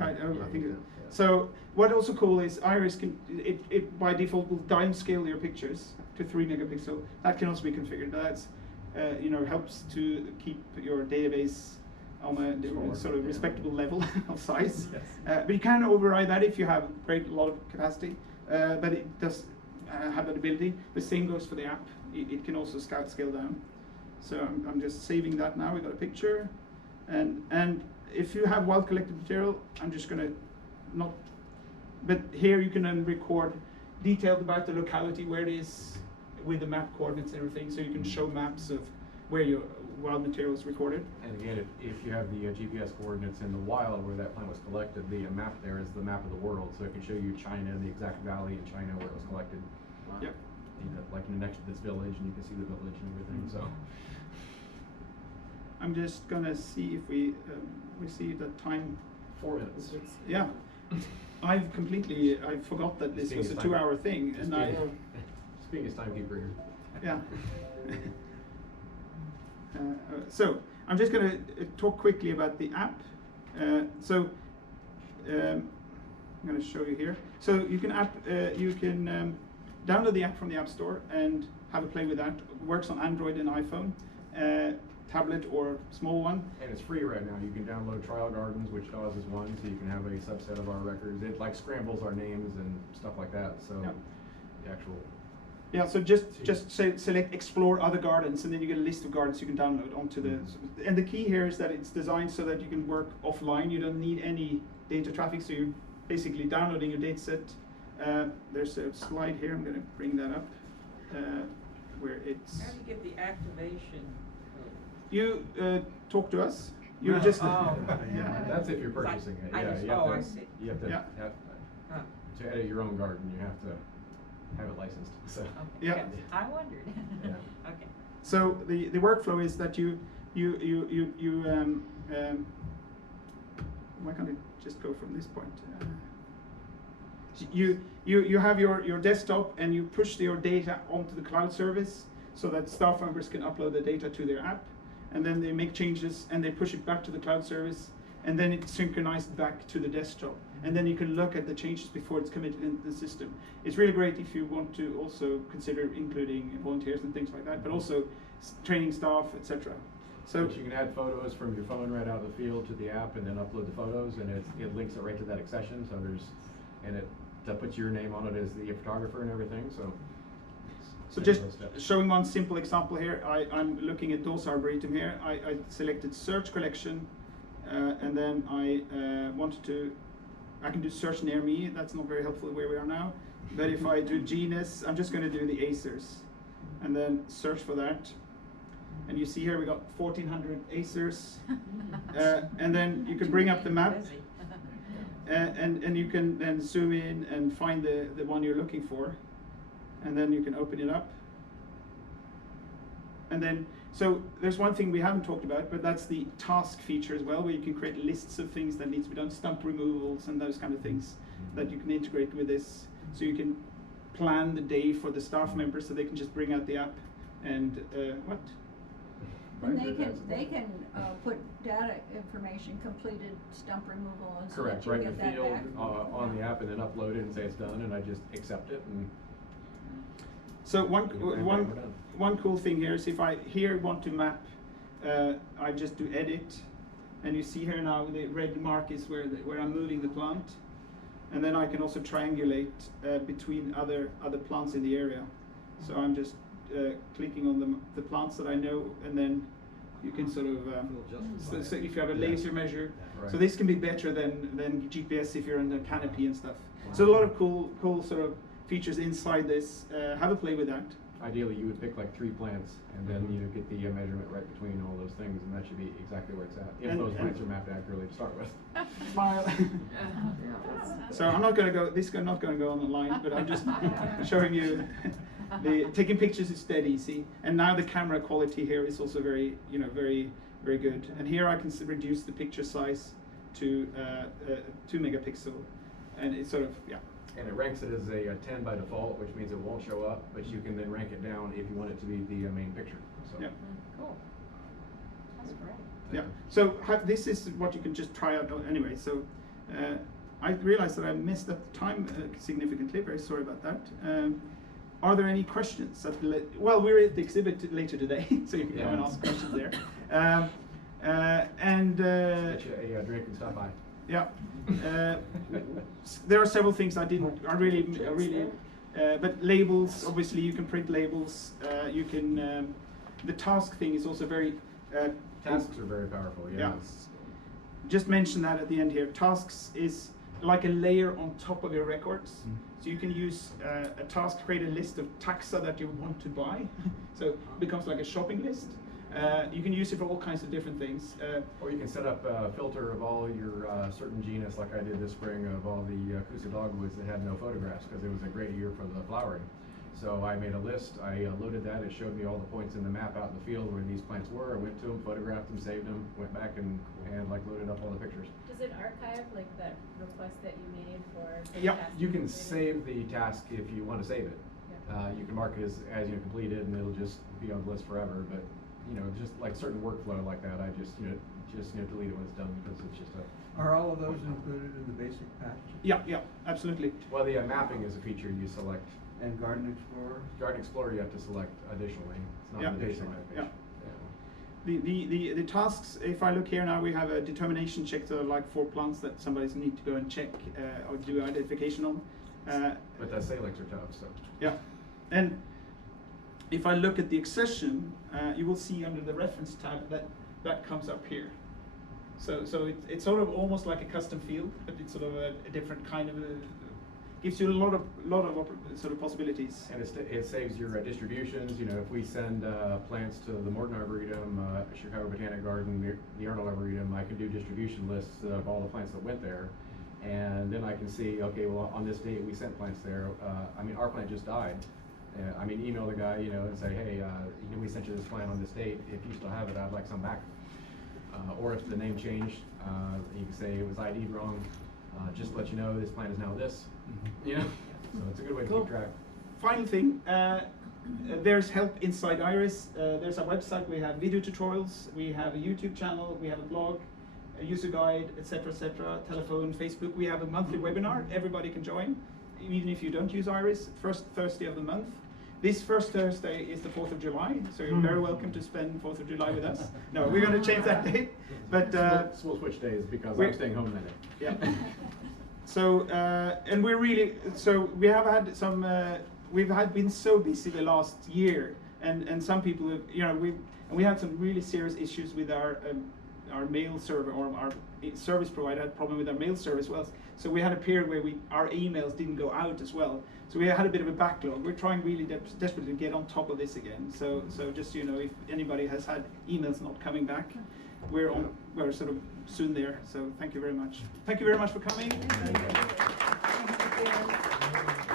I think so. What also cool is Iris can it by default will downscale your pictures to 3 megapixel. That can also be configured. That's helps to keep your database on a sort of respectable level of size. Yes. But you can override that if you have a lot of capacity. But it does have that ability. The same goes for the app. It can also scale down. So I'm just saving that now. We got a picture, and if you have wild collected material, I'm just gonna not. But here you can then record detailed about the locality where it is with the map coordinates and everything. So you can show maps of where your wild material is recorded. And again, if you have the GPS coordinates in the wild where that plant was collected, the map there is the map of the world, so it can show you China and the exact valley in China where it was collected. Yep. like next to this village, and you can see the village and everything. So I'm just gonna see if we received the time. 4 minutes. Yeah, I forgot that this Just was a being a 2-hour thing, Just and being his timekeeper here. yeah. So I'm just gonna talk quickly about the app. I'm gonna show you here. So you can download the app from the App Store and have a play with that. It works on Android and iPhone, tablet or small one. And it's free right now. You can download Trial Gardens, which DAWs is one, so you can have a subset of our records. It like scrambles our names and stuff like that. So Yep. the actual. Yeah, so just select explore other gardens, and then you get a list of gardens you can download onto the. And the key here is that it's designed so that you can work offline. You don't need any data traffic, so you're basically downloading your data set. There's a slide here. I'm going to bring that up, where it's. How do you get the activation code? You talk to us. You just. Oh. Yeah. That's if you're purchasing it. I Yeah, just- you have oh, to. I see. You have to Yeah. Huh. to edit your own garden. You have to have it licensed. So. Okay. Yeah. I wondered. Yeah. Okay. So the workflow is that why can't it just go from this point? You have your desktop and you push your data onto the cloud service so that staff members can upload the data to their app, and then they make changes and they push it back to the cloud service, and then it's synchronized back to the desktop, and then you can look at the changes before it's committed into the system. It's really great if you want to also consider including volunteers and things like that, but also training staff, etc. So But you can add photos from your phone right out of the field to the app, and then upload the photos, and it links it right to that accession. So that puts your name on it as the photographer and everything. So just those steps. showing one simple example here, I'm looking at Dose Arboretum here. I selected search collection, and then I can do search near me. That's not very helpful where we are now. But if I do genus, I'm just going to do the acers, and then search for that. And you see here we got 1,400 acers, and then you can bring up the map, and you can then zoom in and find the one you're looking for, and then you can open it up. And then, so there's one thing we haven't talked about, but that's the task feature as well, where you can create lists of things that needs to be done, stump removals and those kind of things that you can integrate with this. So you can plan the day for the staff members so they can just bring out the app and what? And they can put data information, completed stump removal, and so that Correct, you right in get the that field, back. on the app, and then upload it and say it's done, and I just accept it, and So we're done. one cool thing here is if I here want to map, I just do edit, and you see here now the red mark is where I'm moving the plant, and then I can also triangulate between other plants in the area. So I'm just clicking on the plants that I know, and then you can sort of so if you have a laser measure, Right. so this can be better than GPS if you're in the canopy and stuff. So a lot of cool sort of features inside this. Have a play with that. Ideally, you would pick like 3 plants, and then you get the measurement right between all those things, and that should be exactly where it's at. If And- those plants are mapped accurately to start with. Smile. So I'm not going to go. This is not going to go on the line, but I'm just showing you. Taking pictures is dead easy, and now the camera quality here is also very, very good. And here I can reduce the picture size to 2 megapixel, and it's sort of And it ranks it as a 10 by default, which means it won't show up, but you can then rank it down if you want it to be the main picture. So. Yeah. Cool. That's great. Yeah. So this is what you can just try out anyway. So I realized that I messed up the time significantly. Very sorry about that. Are there any questions? Well, we're at the exhibit later today, so you can go and ask questions there. Get you a drink and stop by. Yeah. There are several things I really, but labels, obviously you can print labels, you can, the task thing is also very, Tasks are very powerful, yeah. Just mention that at the end here. Tasks is like a layer on top of your records. So you can use a task to create a list of taxa that you want to buy. So it becomes like a shopping list. You can use it for all kinds of different things. Or you can set up a filter of all your certain genus, like I did this spring, of all the Kusa dogwoods that had no photographs, because it was a great year for the flowering. So I made a list, I loaded that, it showed me all the points in the map out in the field where these plants were. I went to them, photographed them, saved them, went back and like loaded up all the pictures. Does it archive like that request that you made for? the Yep. task You can completed? save the task if you want to save it. You can mark it as you completed, and it'll just be on the list forever. But just like certain workflow like that, I just delete it when it's done because it's just a. Are all of those included in the basic package? Yeah, absolutely. Well, the mapping is a feature you select. And Garden Explorer? Garden Explorer you have to select additionally. It's not Yeah. in the basic Yeah. package. The tasks, if I look here now, we have a determination check, so like 4 plants that somebody's need to go and check or do identification on. But the Salix are tough, so. Yeah, and if I look at the accession, you will see under the reference tab that comes up here. So it's sort of almost like a custom field, but it's sort of a different kind of gives you a lot of sort of possibilities. And it saves your distributions. If we send plants to the Morton Arboretum, Chicago Botanic Garden, the Arnold Arboretum, I can do distribution lists of all the plants that went there. And then I can see, okay, well, on this date we sent plants there. Our plant just died. Email the guy, and say, hey, we sent you this plant on this date. If you still have it, I'd like some back. Or if the name changed, you can say it was ID'd wrong. Just to let you know, this plant is now this. So it's a good way to keep track. Final thing, there's help inside Iris. There's a website. We have video tutorials. We have a YouTube channel. We have a blog, a user guide, etc., telephone, Facebook. We have a monthly webinar. Everybody can join, even if you don't use Iris. First Thursday of the month. This first Thursday is the 4th of July, so you're very welcome to spend 4th of July with us. No, we're going to change that date, but we'll switch days because I'm staying home that day. Yeah. So and we have had some. We've been so busy the last year, and some people have, we had some really serious issues with our mail server, or our service provider had a problem with our mail service as well. So we had a period where our emails didn't go out as well. So we had a bit of a backlog. We're trying really desperately to get on top of this again. So just if anybody has had emails not coming back, we're sort of soon there. So thank you very much. Thank you very much for coming. Thank you.